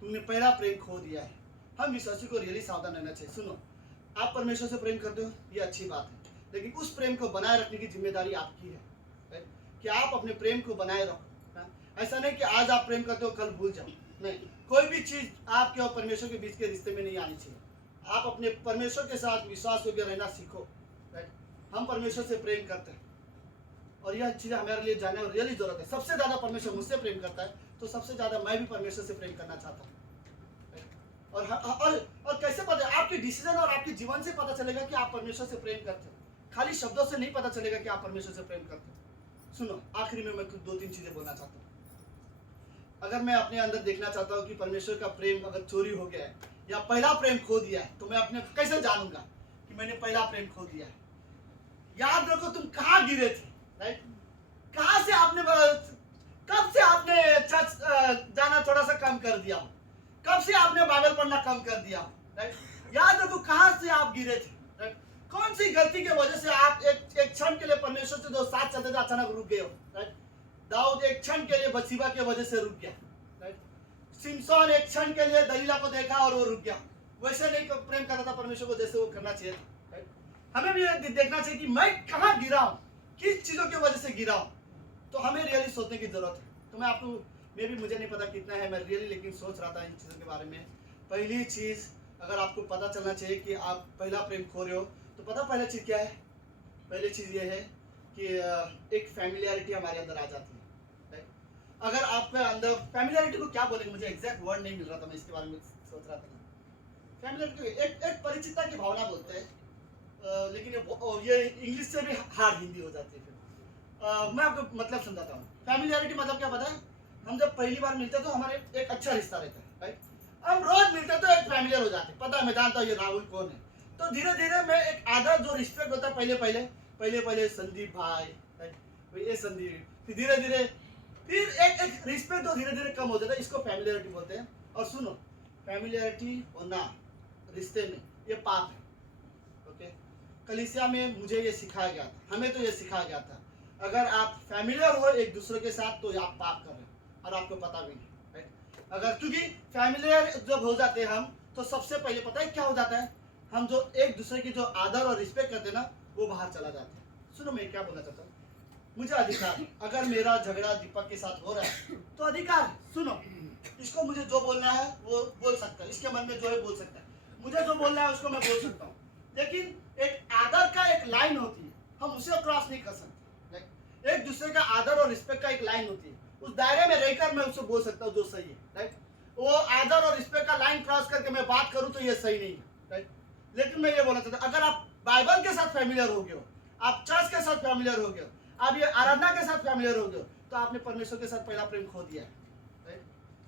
तुमने पहला प्रेम खो दिया है। हम विश्वासी को रियली सावधान रहना चाहिए। सुनो, आप परमेश्वर से प्रेम करते हो ये अच्छी बात है, लेकिन उस प्रेम को बनाए रखने की जिम्मेदारी आपकी है, राइट, कि आप अपने प्रेम को बनाए रखो। ऐसा नहीं कि आज आप प्रेम करते हो कल भूल जाओ, नहीं। कोई भी चीज आपके और परमेश्वर के बीच के रिश्ते में नहीं आनी चाहिए। आप अपने परमेश्वर के साथ विश्वास योग्य रहना सीखो, राइट। हम परमेश्वर से प्रेम करते हैं और यह चीज हमारे लिए जानने और रियली जरूरत है। सबसे ज्यादा परमेश्वर मुझसे प्रेम करता है तो सबसे ज्यादा मैं भी परमेश्वर से प्रेम करना चाहता हूँ। और कैसे पता? आपके डिसीजन और आपके जीवन से पता चलेगा कि आप परमेश्वर से प्रेम करते हो। खाली शब्दों से नहीं पता चलेगा कि आप परमेश्वर से प्रेम करते हो। सुनो, आखिरी में मैं कुछ 2-3 चीजें बोलना चाहता हूँ। अगर मैं अपने अंदर देखना चाहता हूँ कि परमेश्वर का प्रेम अगर चोरी हो गया है या पहला प्रेम खो दिया है, तो मैं अपने कैसे जानूंगा कि मैंने पहला प्रेम खो दिया है? याद रखो तुम कहाँ गिरे थे, राइट। कहाँ से आपने, कब से आपने चर्च जाना थोड़ा सा कम कर दिया, कब से आपने बाइबल पढ़ना कम कर दिया, राइट। याद रखो कहाँ से आप गिरे थे, राइट। कौन सी गलती की वजह से आप एक क्षण के लिए परमेश्वर से जो साथ चलते थे अचानक रुक गए हो, राइट। दाऊद एक क्षण के लिए बत्शेबा की वजह से रुक गया, राइट। सिमसोन एक क्षण के लिए दलीला को देखा और वो रुक गया। वैसे नहीं प्रेम करता था परमेश्वर को जैसे वो करना चाहिए था, राइट। हमें भी देखना चाहिए कि मैं कहाँ गिरा हूँ, किस चीजों की वजह से गिरा हूँ। तो हमें रियली सोचने की जरूरत है। तो मैं आपको, मे भी मुझे नहीं पता कितना है, मैं रियली लेकिन सोच रहा था इन चीज़ों के बारे में। पहली चीज़ अगर आपको पता चलना चाहिए कि आप पहला प्रेम खो रहे हो, तो पता पहला चीज़ क्या है? पहली चीज़ ये है कि एक फैमिलियरिटी हमारे अंदर आ जाती है, राइट। अगर आपके अंदर फैमिलियरिटी को क्या बोलेंगे, मुझे एग्जैक्ट वर्ड नहीं मिल रहा था, मैं इसके बारे में सोच रहा था। फैमिलियरिटी एक एक परिचितता की भावना बोलते हैं, लेकिन ये इंग्लिश से भी हार्ड हिंदी हो जाती है फिर। मैं आपको मतलब समझाता हूँ। फैमिलियरिटी मतलब क्या पता है? हम जब पहली बार मिलते हैं तो हमारे एक अच्छा रिश्ता रहता है, राइट? हम रोज मिलते हैं तो एक फैमिलियर हो जाते हैं, पता है मैं जानता हूँ ये राहुल कौन है। तो धीरे धीरे मैं एक आदर जो रिस्पेक्ट होता है पहले संदीप भाई, राइट, ये संदीप, फिर धीरे धीरे फिर एक रिस्पेक्ट तो धीरे धीरे कम हो जाता है, इसको फैमिलियरिटी बोलते हैं। और सुनो, फैमिलियरिटी होना रिश्ते में ये पाप है, ओके? कलीसिया में मुझे ये सिखाया गया था, हमें तो ये सिखाया गया था, अगर आप फैमिलियर हो एक दूसरे के साथ तो आप पाप कर रहे हो और आपको पता भी नहीं, राइट? अगर क्योंकि फैमिलियर जब हो जाते हैं हम, तो सबसे पहले पता है क्या हो जाता है? हम जो एक दूसरे की जो आदर और रिस्पेक्ट करते हैं ना, वो बाहर चला जाता है। सुनो मैं क्या बोलना चाहता हूँ, मुझे अधिकार है, अगर मेरा झगड़ा दीपक के साथ हो रहा है तो अधिकार है। सुनो, इसको मुझे जो बोलना है वो बोल सकता है, इसके मन में जो है बोल सकता है, मुझे जो बोलना है उसको मैं बोल सकता हूँ, लेकिन एक आदर का एक लाइन होती है, हम उसे क्रॉस नहीं कर सकते। एक दूसरे का आदर और रिस्पेक्ट का एक लाइन होती है, उस दायरे में रहकर मैं उससे बोल सकता हूँ जो सही है, राइट? वो आदर और रिस्पेक्ट का लाइन क्रॉस करके मैं बात करूँ तो ये सही नहीं है, राइट? लेकिन मैं ये बोलना चाहता हूँ, अगर आप बाइबल के साथ फैमिलियर हो गए हो, आप चर्च के साथ फैमिलियर हो गए हो, आप ये आराधना के साथ फैमिलियर हो गए, तो आपने परमेश्वर के साथ पहला प्रेम खो दिया है, राइट?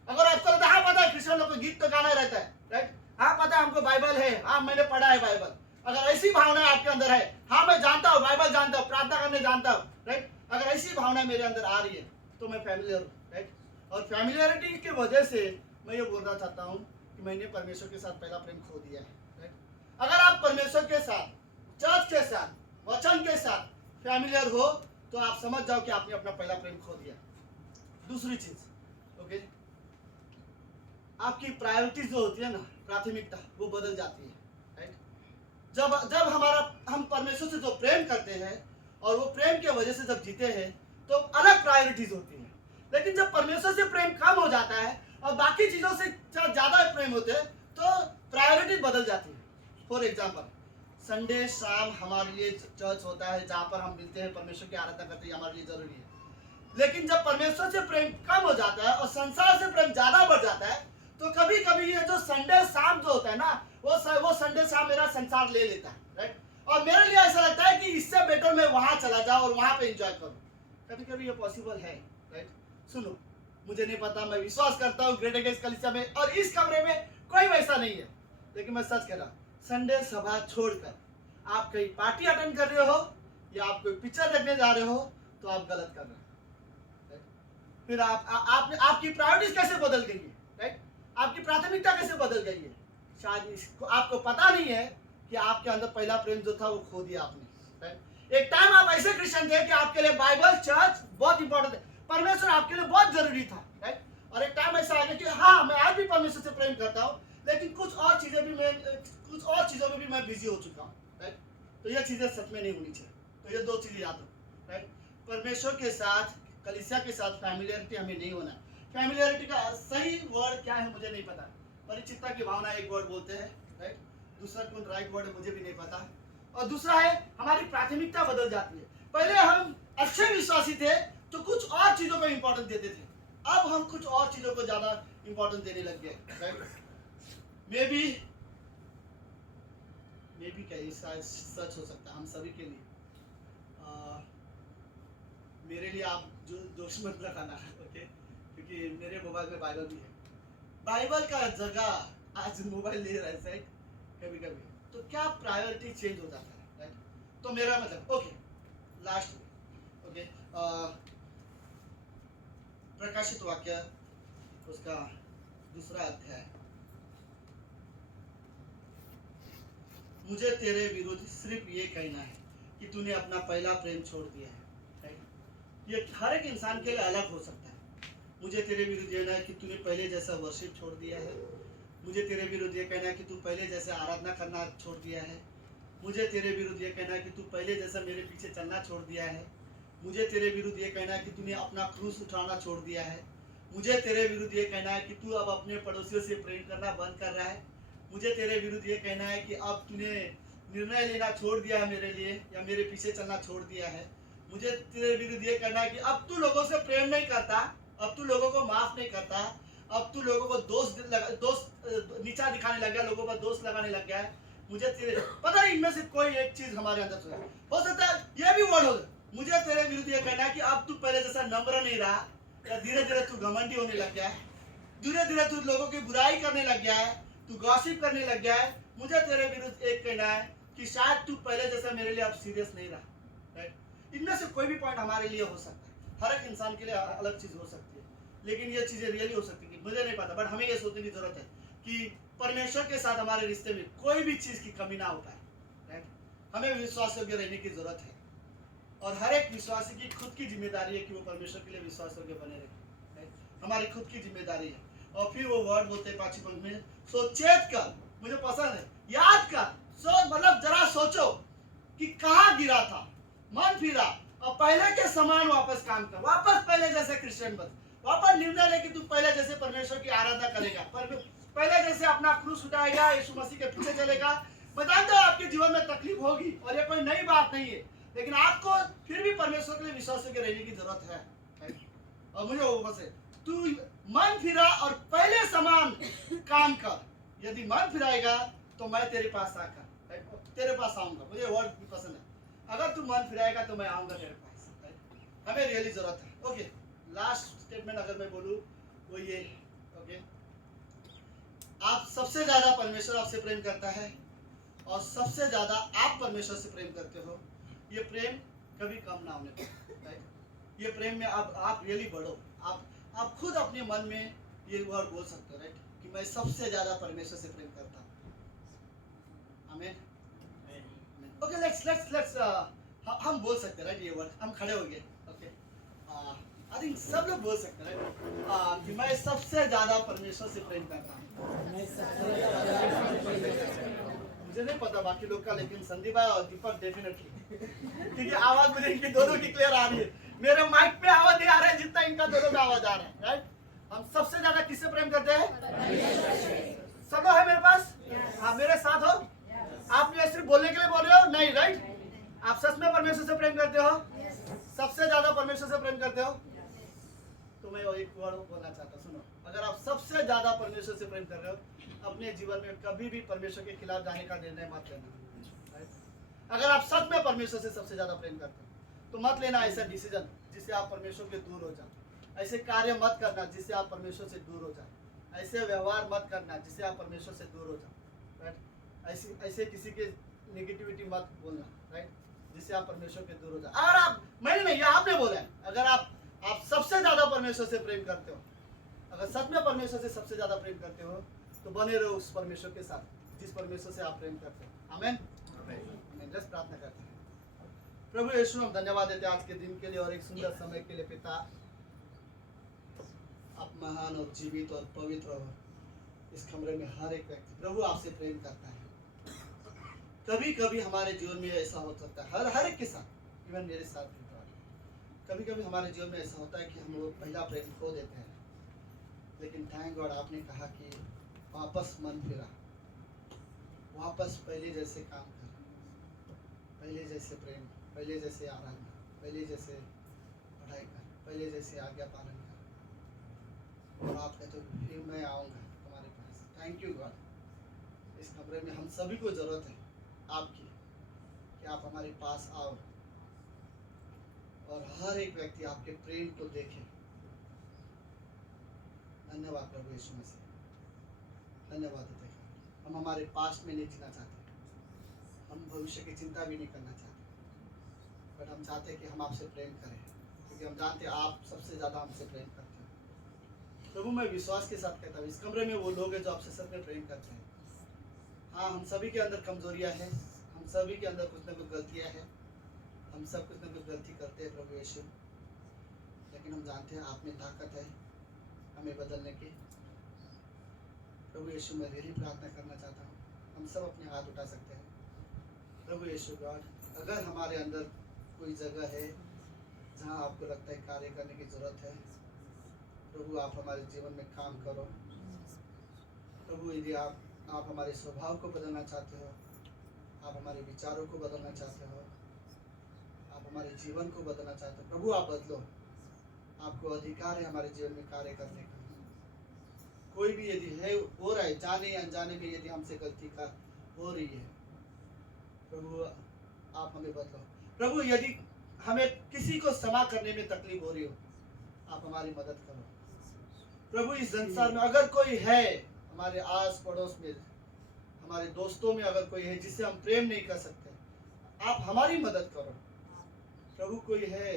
अगर आपको लगता है हाँ पता है क्रिश्चियन लोग को गीत तो गाना रहता है, राइट, हाँ पता है हमको बाइबल है, हाँ मैंने पढ़ा है बाइबल, अगर ऐसी भावना आपके अंदर है, हाँ मैं जानता हूँ बाइबल जानता हूँ, प्रार्थना करने जानता हूँ, राइट, अगर ऐसी भावना मेरे अंदर आ रही है तो मैं फैमिलियर हूँ, राइट? और फैमिलियरिटी की वजह से मैं ये बोलना चाहता हूँ कि मैंने परमेश्वर के साथ पहला प्रेम खो दिया है, राइट? अगर आप परमेश्वर के साथ, चर्च के साथ, वचन के साथ फैमिलियर हो तो आप समझ जाओ कि आपने अपना पहला प्रेम खो दिया। दूसरी चीज, ओके, आपकी प्रायोरिटीज जो होती है ना, प्राथमिकता, वो बदल जाती है, राइट? जब हम परमेश्वर से जो प्रेम करते हैं और वो प्रेम के वजह से जब जीते हैं तो अलग प्रायोरिटीज होती है, लेकिन जब परमेश्वर से प्रेम कम हो जाता है और बाकी चीजों से ज्यादा प्रेम होते हैं तो प्रायोरिटीज बदल जाती है। फॉर एग्जाम्पल, संडे शाम हमारे लिए चर्च होता है जहाँ पर हम मिलते हैं, परमेश्वर की आराधना करते हैं, हमारे लिए जरूरी है। लेकिन जब परमेश्वर से प्रेम कम हो जाता है और संसार से प्रेम ज्यादा बढ़ जाता है तो कभी कभी ये जो संडे शाम जो होता है ना, वो संडे शाम मेरा संसार ले लेता है, राइट? और मेरे लिए ऐसा लगता है कि इससे बेटर मैं वहां चला जाऊं और वहां पे एंजॉय करूं। कभी कभी ये पॉसिबल है, राइट? सुनो, मुझे नहीं पता, मैं विश्वास करता हूँ ग्रेट अगेंस्ट कलीसिया में और इस कमरे में कोई वैसा नहीं है, लेकिन मैं सच कह रहा हूँ, संडे सभा छोड़कर आप कहीं पार्टी अटेंड कर रहे हो या आप कोई पिक्चर देखने जा रहे हो तो आप गलत कर रहे हो। फिर आपकी प्रायोरिटीज कैसे बदल गई है, राइट? आपकी प्राथमिकता कैसे बदल गई है? शायद इसको आपको पता नहीं है कि आपके अंदर पहला प्रेम जो था वो खो दिया आपने, राइट? एक टाइम आप ऐसे क्रिश्चियन थे कि आपके लिए बाइबल, चर्च बहुत इंपॉर्टेंट है, परमेश्वर आपके लिए बहुत जरूरी था, राइट? और एक टाइम ऐसा आ गया कि हाँ मैं आज भी परमेश्वर से प्रेम करता हूँ, लेकिन कुछ और चीजों में भी मैं बिजी हो चुका हूँ, राइट? तो ये चीजें सच में नहीं होनी चाहिए। तो ये दो चीजें याद रखो, राइट? परमेश्वर के साथ, कलीसिया के साथ फैमिलियरिटी हमें नहीं होना। फैमिलियरिटी का सही वर्ड क्या है मुझे नहीं पता, परिचितता की भावना एक वर्ड बोलते हैं, राइट? दूसरा कौन राइट वर्ड है मुझे भी नहीं पता। और दूसरा है हमारी प्राथमिकता बदल जाती है। पहले हम अच्छे विश्वासी थे तो कुछ और चीजों को इंपॉर्टेंस देते थे, अब हम कुछ और चीजों को ज्यादा इंपॉर्टेंस देने लग गए, राइट? मे बी क्या सच हो सकता है हम सभी के लिए। मेरे लिए आप जो दोष मत लगाना, ओके? क्योंकि मेरे मोबाइल में बाइबल भी है, बाइबल का जगह आज मोबाइल ले रहा है, राइट? कभी कभी तो क्या प्रायोरिटी चेंज हो जाता है, राइट? तो मेरा मतलब, ओके, लास्ट, ओके, प्रकाशित वाक्य उसका 2 अध्याय, मुझे तेरे विरुद्ध सिर्फ ये कहना है कि तूने अपना पहला प्रेम छोड़ दिया है, राइट? ये हर एक इंसान के लिए अलग हो सकता है। मुझे तेरे विरुद्ध ये कहना है कि तूने पहले जैसा वर्शिप छोड़ दिया है, मुझे तेरे विरुद्ध ये कहना है कि तू पहले जैसे आराधना करना छोड़ दिया है, मुझे तेरे विरुद्ध ये कहना है कि तू पहले जैसा मेरे पीछे चलना छोड़ दिया है, मुझे तेरे विरुद्ध ये कहना है कि तूने अपना क्रूस उठाना छोड़ दिया है, मुझे तेरे विरुद्ध ये कहना है कि तू अब अपने पड़ोसियों से प्रेम करना बंद कर रहा है, मुझे तेरे विरुद्ध ये कहना है कि अब तूने निर्णय लेना छोड़ दिया है मेरे लिए या मेरे पीछे चलना छोड़ दिया है, मुझे तेरे विरुद्ध ये कहना है कि अब तू लोगों से प्रेम नहीं करता, अब तू लोगों को माफ नहीं करता, अब तू लोगों को नीचा दिखाने लग गया, लोगों पर दोष लगाने लग गया है। मुझे तेरे पता नहीं, इनमें से कोई एक चीज हमारे अंदर से हो सकता है, ये भी वर्ड हो। मुझे तेरे विरुद्ध ये कहना है कि अब तू पहले जैसा नम्र नहीं रहा, या धीरे धीरे तू घमंडी होने लग गया है, धीरे धीरे तू लोगों की बुराई करने लग गया है, तू गॉसिप करने लग गया है। मुझे तेरे विरुद्ध एक कहना है कि शायद तू पहले जैसा मेरे लिए अब सीरियस नहीं रहा। राइट, इनमें से कोई भी पॉइंट हमारे लिए हो सकता है, हर एक इंसान के लिए अलग चीज हो सकती है, लेकिन ये चीजें रियली हो सकती है, मुझे नहीं पता, बट हमें ये सोचने की जरूरत है कि परमेश्वर के साथ हमारे रिश्ते में कोई भी चीज की कमी ना हो पाए। राइट, हमें विश्वास योग्य रहने की जरूरत है, और हर एक विश्वासी की खुद की जिम्मेदारी है कि वो परमेश्वर के लिए विश्वास योग्य बने रहे। राइट, हमारी खुद की जिम्मेदारी है। और फिर वो वर्ड बोलते हैं 5 पंक्ति में, सो चेत कर, मुझे पसंद है, याद कर, सो मतलब जरा सोचो कि कहाँ गिरा था, मन फिरा, और पहले के समान वापस काम कर, वापस पहले जैसे क्रिश्चियन बन, वापस निर्णय ले कि तू पहले जैसे परमेश्वर की आराधना करेगा, पहले जैसे अपना क्रूस उठाएगा, यीशु मसीह के पीछे चलेगा। मैं जानता हूं आपके जीवन में तकलीफ होगी, और ये कोई नई बात नहीं है, लेकिन आपको फिर भी परमेश्वर के लिए विश्वास के रहने की जरूरत है। और मुझे वो बस है, तू मन फिरा और पहले समान काम कर। यदि मन फिराएगा तो मैं तेरे पास आऊंगा। मुझे वर्ड भी पसंद है, अगर तू मन फिराएगा तो मैं आऊंगा तेरे पास। हमें रियली जरूरत है। ओके, लास्ट स्टेटमेंट अगर मैं बोलूं वो ये, ओके, आप सबसे ज्यादा परमेश्वर आपसे प्रेम करता है, और सबसे ज्यादा आप परमेश्वर से प्रेम करते हो। ये प्रेम कभी कम ना होने पाए। ये प्रेम में आप रियली बढ़ो। आप खुद अपने मन में ये वर्ड बोल सकते हो, राइट, कि मैं सबसे ज्यादा परमेश्वर से प्रेम करता हूँ। आमीन। ओके, लेट्स हम बोल सकते हैं, राइट, ये वर्ड हम खड़े हो गए। ओके, आई थिंक सब लोग बोल सकते हैं, राइट, कि मैं सबसे ज्यादा परमेश्वर से प्रेम करता हूँ। मुझे नहीं पता बाकी लोग का, लेकिन संदीप भाई और दीपक डेफिनेटली, क्योंकि आवाज मुझे इनकी दोनों की क्लियर आ रही है। मेरे माइक पे आवाज नहीं आ रहा है जितना इनका दोनों का आवाज आ रहा है। राइट, हम सबसे ज्यादा किससे प्रेम करते हैं? सब है मेरे पास। आप मेरे साथ हो। आप ये सिर्फ बोलने के लिए बोल रहे हो नहीं, राइट, आप सच में परमेश्वर से प्रेम करते हो, सबसे ज्यादा परमेश्वर से प्रेम करते हो। तो मैं एक वर्ड बोलना चाहता हूँ, सुनो, अगर आप सबसे ज्यादा परमेश्वर से प्रेम कर रहे हो, अपने जीवन में कभी भी परमेश्वर के खिलाफ जाने का निर्णय मत लेना। अगर आप सच में परमेश्वर से सबसे ज्यादा प्रेम करते हो तो मत लेना ऐसा डिसीजन जिससे आप परमेश्वर के दूर हो जाए। ऐसे कार्य मत करना जिससे आप परमेश्वर से दूर हो जाए। ऐसे व्यवहार मत करना जिससे आप परमेश्वर से दूर हो जाए। राइट, ऐसे किसी के नेगेटिविटी मत बोलना, राइट, जिससे आप परमेश्वर के दूर हो जाए। अगर आप, मैंने नहीं, ये आपने बोला है, अगर आप सबसे ज्यादा परमेश्वर से प्रेम करते हो, अगर सच में परमेश्वर से सबसे ज्यादा प्रेम करते हो, तो बने रहो उस परमेश्वर के साथ जिस परमेश्वर से आप प्रेम करते हो। आमीन। जस्ट प्रार्थना करते हैं। प्रभु यीशु, हम धन्यवाद देते हैं आज के दिन के लिए और एक सुंदर समय के लिए। पिता, आप महान और जीवित और पवित्र हो। इस कमरे में हर एक व्यक्ति प्रभु आपसे प्रेम करता है। कभी कभी हमारे जीवन में ऐसा हो सकता है, हर एक के साथ, इवन मेरे साथ भी, कभी कभी हमारे जीवन में ऐसा होता है कि हम लोग पहला प्रेम खो देते हैं। लेकिन थैंक गॉड, आपने कहा कि वापस मन फिरा, वापस पहले जैसे काम कर, पहले जैसे प्रेम, पहले जैसे आराधना, पहले जैसे पढ़ाई कर, पहले जैसे आज्ञा पालन कर। और आप कहते हो फिर मैं आऊँगा तुम्हारे पास। Thank you God. इस कमरे में हम सभी को ज़रूरत है आपकी, कि आप हमारे पास आओ और हर एक व्यक्ति आपके प्रेम को देखे। धन्यवाद प्रभु यीशु मसीह, धन्यवाद देते हैं। हम हमारे पास्ट में नहीं जीना चाहते, हम भविष्य की चिंता भी नहीं करना चाहते, बट हम चाहते हैं कि हम आपसे प्रेम करें, क्योंकि हम जानते हैं आप सबसे ज़्यादा हमसे प्रेम करते हैं। प्रभु, मैं विश्वास के साथ कहता हूँ, इस कमरे में वो लोग हैं जो आपसे सच में प्रेम करते हैं। हाँ, हम सभी के अंदर कमजोरियाँ हैं, हम सभी के अंदर कुछ ना कुछ गलतियाँ हैं, हम सब कुछ ना कुछ गलती करते हैं प्रभु यीशु, लेकिन हम जानते हैं आप में ताकत है हमें बदलने की। प्रभु यीशु, मैं यही प्रार्थना करना चाहता हूँ, हम सब अपने हाथ उठा सकते हैं। प्रभु यीशु गॉड, अगर हमारे अंदर कोई जगह है जहाँ आपको लगता है कार्य करने की ज़रूरत है, प्रभु आप हमारे जीवन में काम करो। प्रभु, यदि आप हमारे स्वभाव को बदलना चाहते हो, आप हमारे विचारों को बदलना चाहते हो, आप हमारे जीवन को बदलना चाहते हो, प्रभु आप बदलो। आपको अधिकार है हमारे जीवन में कार्य करने का। कोई भी यदि है हो रहा है जाने या अनजाने में यदि हमसे गलती का हो रही है, प्रभु आप हमें बदलो। प्रभु यदि हमें किसी को क्षमा करने में तकलीफ हो रही हो, आप हमारी मदद करो। प्रभु इस संसार में अगर कोई है, हमारे आस पड़ोस में, हमारे दोस्तों में अगर कोई है जिससे हम प्रेम नहीं कर सकते, आप हमारी मदद करो। प्रभु कोई है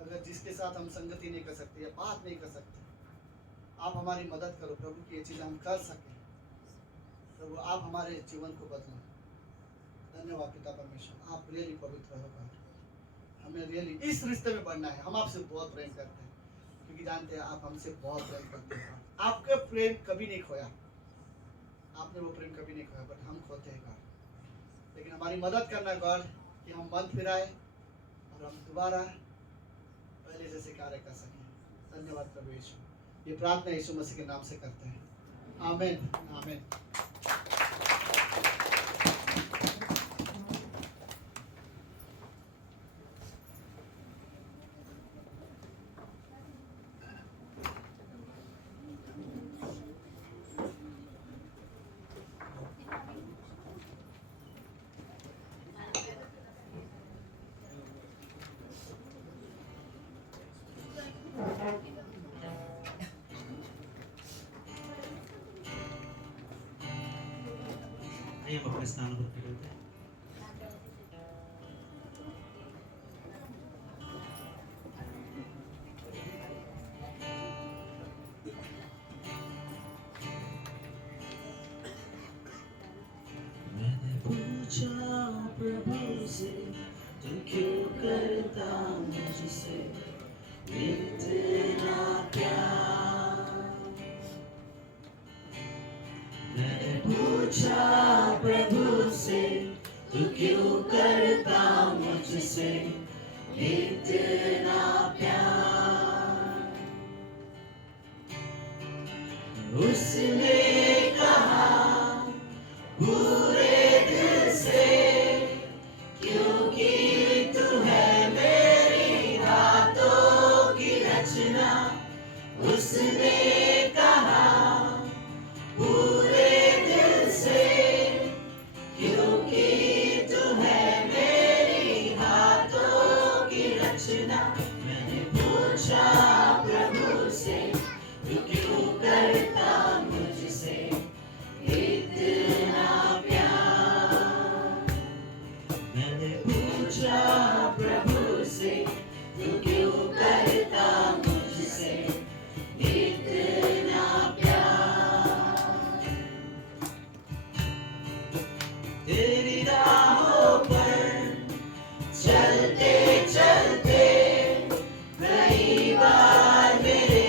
अगर जिसके साथ हम संगति नहीं कर सकते या बात नहीं कर सकते, आप हमारी मदद करो प्रभु कि ये चीज़ हम कर सकें। प्रभु आप हमारे जीवन को बदलो। धन्यवाद पिता परमेश्वर, आप रियली पवित्र हो गॉड। हमें रियली इस रिश्ते में बढ़ना है। हम आपसे बहुत प्रेम करते हैं क्योंकि जानते हैं आप हमसे बहुत प्रेम करते हैं। आपका प्रेम कभी नहीं खोया, आपने वो प्रेम कभी नहीं खोया, बट हम खोते हैं गॉड। लेकिन हमारी मदद करना गॉड कि हम मन फिराए और हम दोबारा पहले जैसे कार्य कर सकें। धन्यवाद प्रभु यीशु। ये प्रार्थना यीशु मसीह के नाम से करते हैं, आमीन आमीन। आइए हम अपने स्थानों पर खड़े होते हैं। मैंने पूछा प्रभु से, तू क्यों करता मुझसे इतना प्यार। मैंने पूछा प्रभु से, तू क्यों करता मुझसे इतना प्यार। उसने कहा पूरे दिल से, क्योंकि तू है मेरी हाथों की रचना। उसने कहा पूरे दिल से, क्योंकि तू है मेरी हाथों की रचना। मैंने पूछा प्रभु से, तू क्यों करता मुझसे इतना प्यार। मैंने पूछा प्रभु से, तू क्यों करता मुझसे इतना प्यार। तेरी राहों पर चलते चलते कई बार मेरे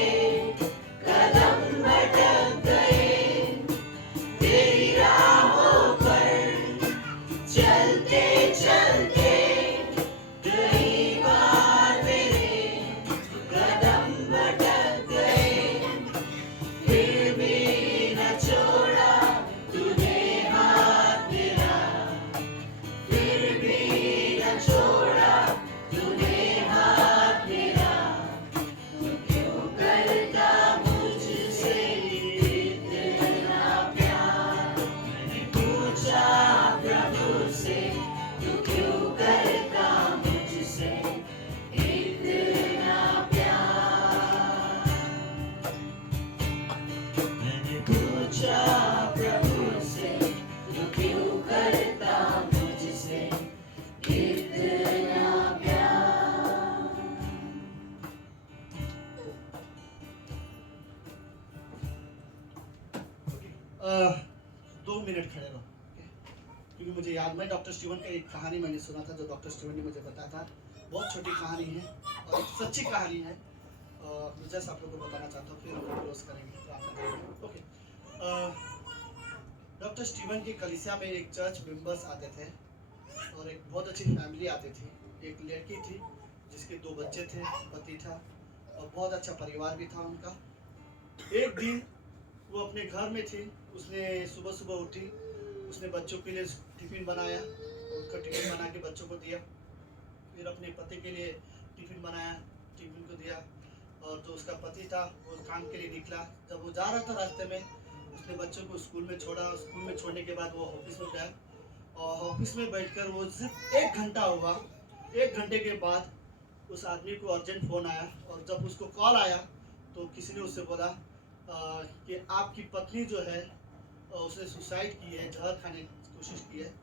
कदम भटक गए। तेरी राहों पर चलते चलते कई बार मेरे कदम भटक गए। फिर भी न छोड़ा तूने हाथ मेरा, फिर भी न छोड़ा तूने हाथ मेरा। तू क्यों करता मुझसे इतना प्यार। मैंने पूछा प्रभु से, तू क्यों करता मुझसे इतना प्यार। मैंने पूछा प्रभु से, तू क्यों करता मुझसे इतना प्यार। दो मिनट खड़े रहो, ओके? क्योंकि मुझे याद, मैं डॉक्टर स्टीवन का एक कहानी मैंने सुना था जो डॉक्टर स्टीवन ने मुझे बताया था। बहुत छोटी कहानी है और एक सच्ची कहानी है। मैं जस्ट आप लोगों को बताना चाहता हूँ, फिर हम क्लोज करेंगे तो आपका करेंगे, ओके? डॉक्टर स्टीवन की कलीसिया में एक चर्च मेंबर्स आते थे और एक बहुत अच्छी फैमिली आती थी। एक लड़की थी जिसके 2 बच्चे थे, पति था और बहुत अच्छा परिवार भी था उनका। एक दिन वो अपने घर में थी, उसने सुबह सुबह उठी, उसने बच्चों के लिए टिफ़िन बनाया, उसका टिफ़िन बना के बच्चों को दिया। फिर अपने पति के लिए टिफ़िन बनाया, टिफ़िन को दिया और जो उसका पति था वो काम के लिए निकला। जब वो जा रहा था रास्ते में उसने बच्चों को स्कूल में छोड़ा। स्कूल में छोड़ने के बाद वो ऑफिस में गया और ऑफिस में बैठकर वो सिर्फ 1 घंटा हुआ। 1 घंटे के बाद उस आदमी को अर्जेंट फ़ोन आया और जब उसको कॉल आया तो किसी ने उससे बोला कि आपकी पत्नी जो है उसने सुसाइड की है, जहर खाने की कोशिश की है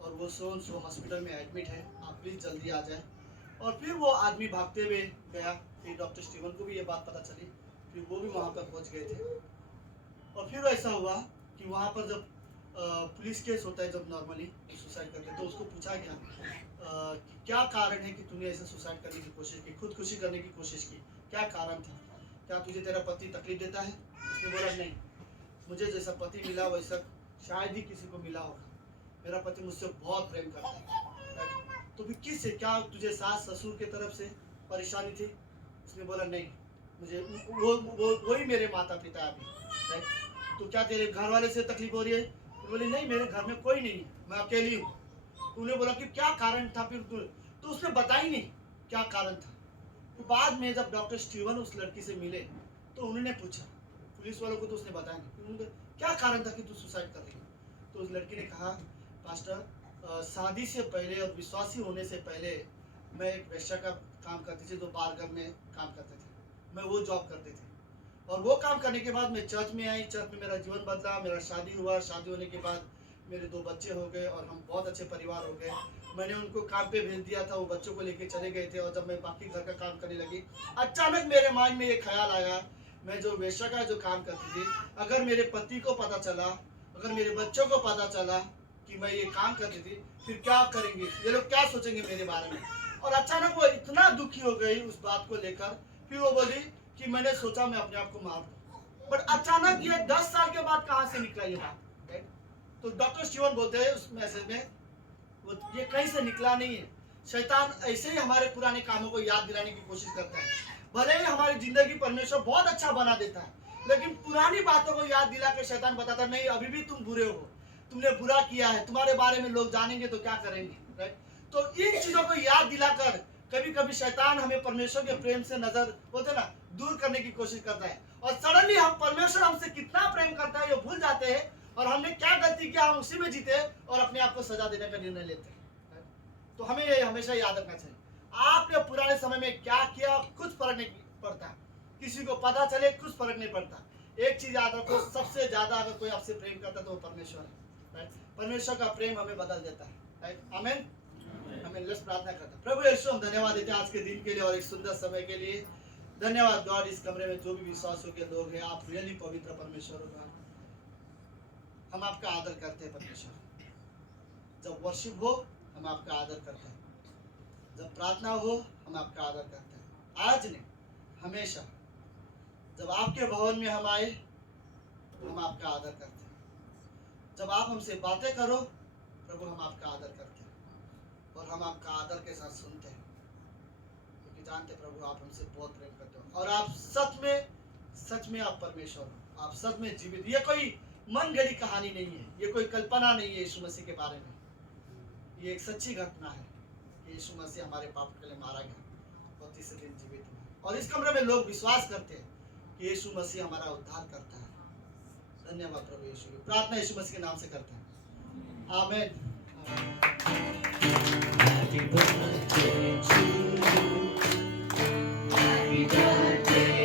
और वो सो हॉस्पिटल में एडमिट है, आप प्लीज़ जल्दी आ जाए। और फिर वो आदमी भागते हुए गया। फिर डॉक्टर स्टीवन को भी ये बात पता चली, फिर वो भी वहाँ पर पहुँच गए थे। और फिर ऐसा हुआ कि वहाँ पर जब पुलिस केस होता है, जब नॉर्मली सुसाइड करते हैं तो उसको पूछा गया कि क्या कारण है कि तूने ऐसे सुसाइड करने की कोशिश की, खुदकुशी करने की कोशिश की, क्या कारण था, क्या तुझे तेरा पति तकलीफ देता है? उसने बोला नहीं, मुझे जैसा पति मिला वैसा शायद ही किसी को मिला होगा, मेरा पति मुझसे बहुत प्रेम करता है। तो फिर किससे, क्या तुझे सास ससुर की तरफ से परेशानी थी? उसने बोला नहीं, मुझे वही मेरे माता पिता अभी। तो क्या तेरे घर वाले से तकलीफ हो रही है? तो बोले नहीं, मेरे घर में कोई नहीं, मैं अकेली हूँ। उन्हें बोला कि क्या कारण था फिर? तो उसने बताई नहीं क्या कारण था। तो बाद में जब डॉक्टर स्टीवन उस लड़की से मिले तो उन्होंने पूछा, पुलिस वालों को तो उसने बताया नहीं, उन्होंने क्या कारण था कि तू सुसाइड कर रही? तो उस लड़की ने कहा, पास्टर शादी से पहले और विश्वासी होने से पहले मैं एक वेश्या का काम करती थी, जो बारगर में काम करते थे, मैं वो जॉब करती थी। और वो काम करने के बाद मैं चर्च में आई, चर्च में मेरा जीवन बदला, मेरा शादी हुआ, शादी होने के बाद मेरे 2 बच्चे हो गए और हम बहुत अच्छे परिवार हो गए। मैंने उनको काम पे भेज दिया था, वो बच्चों को लेके चले गए थे। और जब मैं बाकी घर का काम करने लगी, अचानक मेरे माइंड में ये ख्याल आया, मैं जो वेश्या का जो काम करती थी, अगर मेरे पति को पता चला, अगर मेरे बच्चों को पता चला कि मैं ये काम करती थी, फिर क्या करेंगे ये लोग, क्या सोचेंगे मेरे बारे में? और अचानक वो इतना दुखी हो गई उस बात को लेकर। फिर वो बोली कि मैंने सोचा मैं अपने आप को मार दूं। बट अचानक ये 10 साल के बाद कहाँ से निकला ये बात? तो डॉक्टर स्टीवन बोलते हैं उस मैसेज में, वो ये कहीं से निकला नहीं है। शैतान ऐसे ही हमारे पुराने कामों को याद दिलाने की कोशिश करता है। भले ही हमारी जिंदगी परमेश्वर बहुत अच्छा बना देता है, लेकिन पुरानी बातों को याद दिला के शैतान बताता नहीं, अभी भी तुम बुरे हो, तुमने बुरा किया है, तुम्हारे बारे में लोग जानेंगे तो क्या करेंगे, राइट? तो इन चीजों को याद दिलाकर कभी कभी शैतान हमें परमेश्वर के प्रेम से नजर बोलते ना दूर करने की कोशिश करता है। और सडनली हम परमेश्वर हमसे कितना प्रेम करता है ये भूल जाते हैं, और हमने क्या गलती किया हम उसी में जीते और अपने आप को सजा देने का निर्णय लेते हैं। तो हमें ये हमेशा याद रखना चाहिए, आपने पुराने समय में क्या किया कुछ फर्क नहीं पड़ता, किसी को पता चले कुछ फर्क नहीं पड़ता। एक चीज याद रखो, सबसे ज्यादा अगर कोई आपसे प्रेम करता है तो वो परमेश्वर है, राइट? परमेश्वर का प्रेम हमें बदल देता है, राइट? आमीन। हमें लेट्स प्रार्थना करते हैं। प्रभु यीशु हम धन्यवाद देते हैं आज के दिन के लिए और एक सुंदर समय के लिए। धन्यवाद गॉड, इस कमरे में जो भी विश्वासों के लोग हैं, आप रियली पवित्र परमेश्वर हो गॉड, हम आपका आदर करते हैं परमेश्वर। जब वर्शिप हो हम आपका आदर करते हैं, जब प्रार्थना हो हम आपका आदर करते हैं। आज ने हमेशा जब आपके भवन में हम आए हम आपका आदर करते हैं। जब आप हमसे बातें करो प्रभु हम आपका आदर करते हैं और हम आपका आदर के साथ सुनते हैं, क्योंकि जानते प्रभु आप हमसे बहुत प्रेम करते हो और आप सच में आप परमेश्वर हो, आप सच में जीवित। ये कोई मन गढ़ी कहानी नहीं है, ये कोई कल्पना नहीं है यीशु मसीह के बारे में, ये एक सच्ची घटना है कि यीशु मसीह हमारे पाप के लिए मारा गया और तीसरे दिन जीवित हुआ। और इस कमरे में लोग विश्वास करते हैं कि यीशु मसीह हमारा उद्धार करता है। धन्यवाद प्रभु यीशु की प्रार्थना यीशु मसीह के नाम से करते हैं, आमीन। Happy birthday to you. Happy birthday.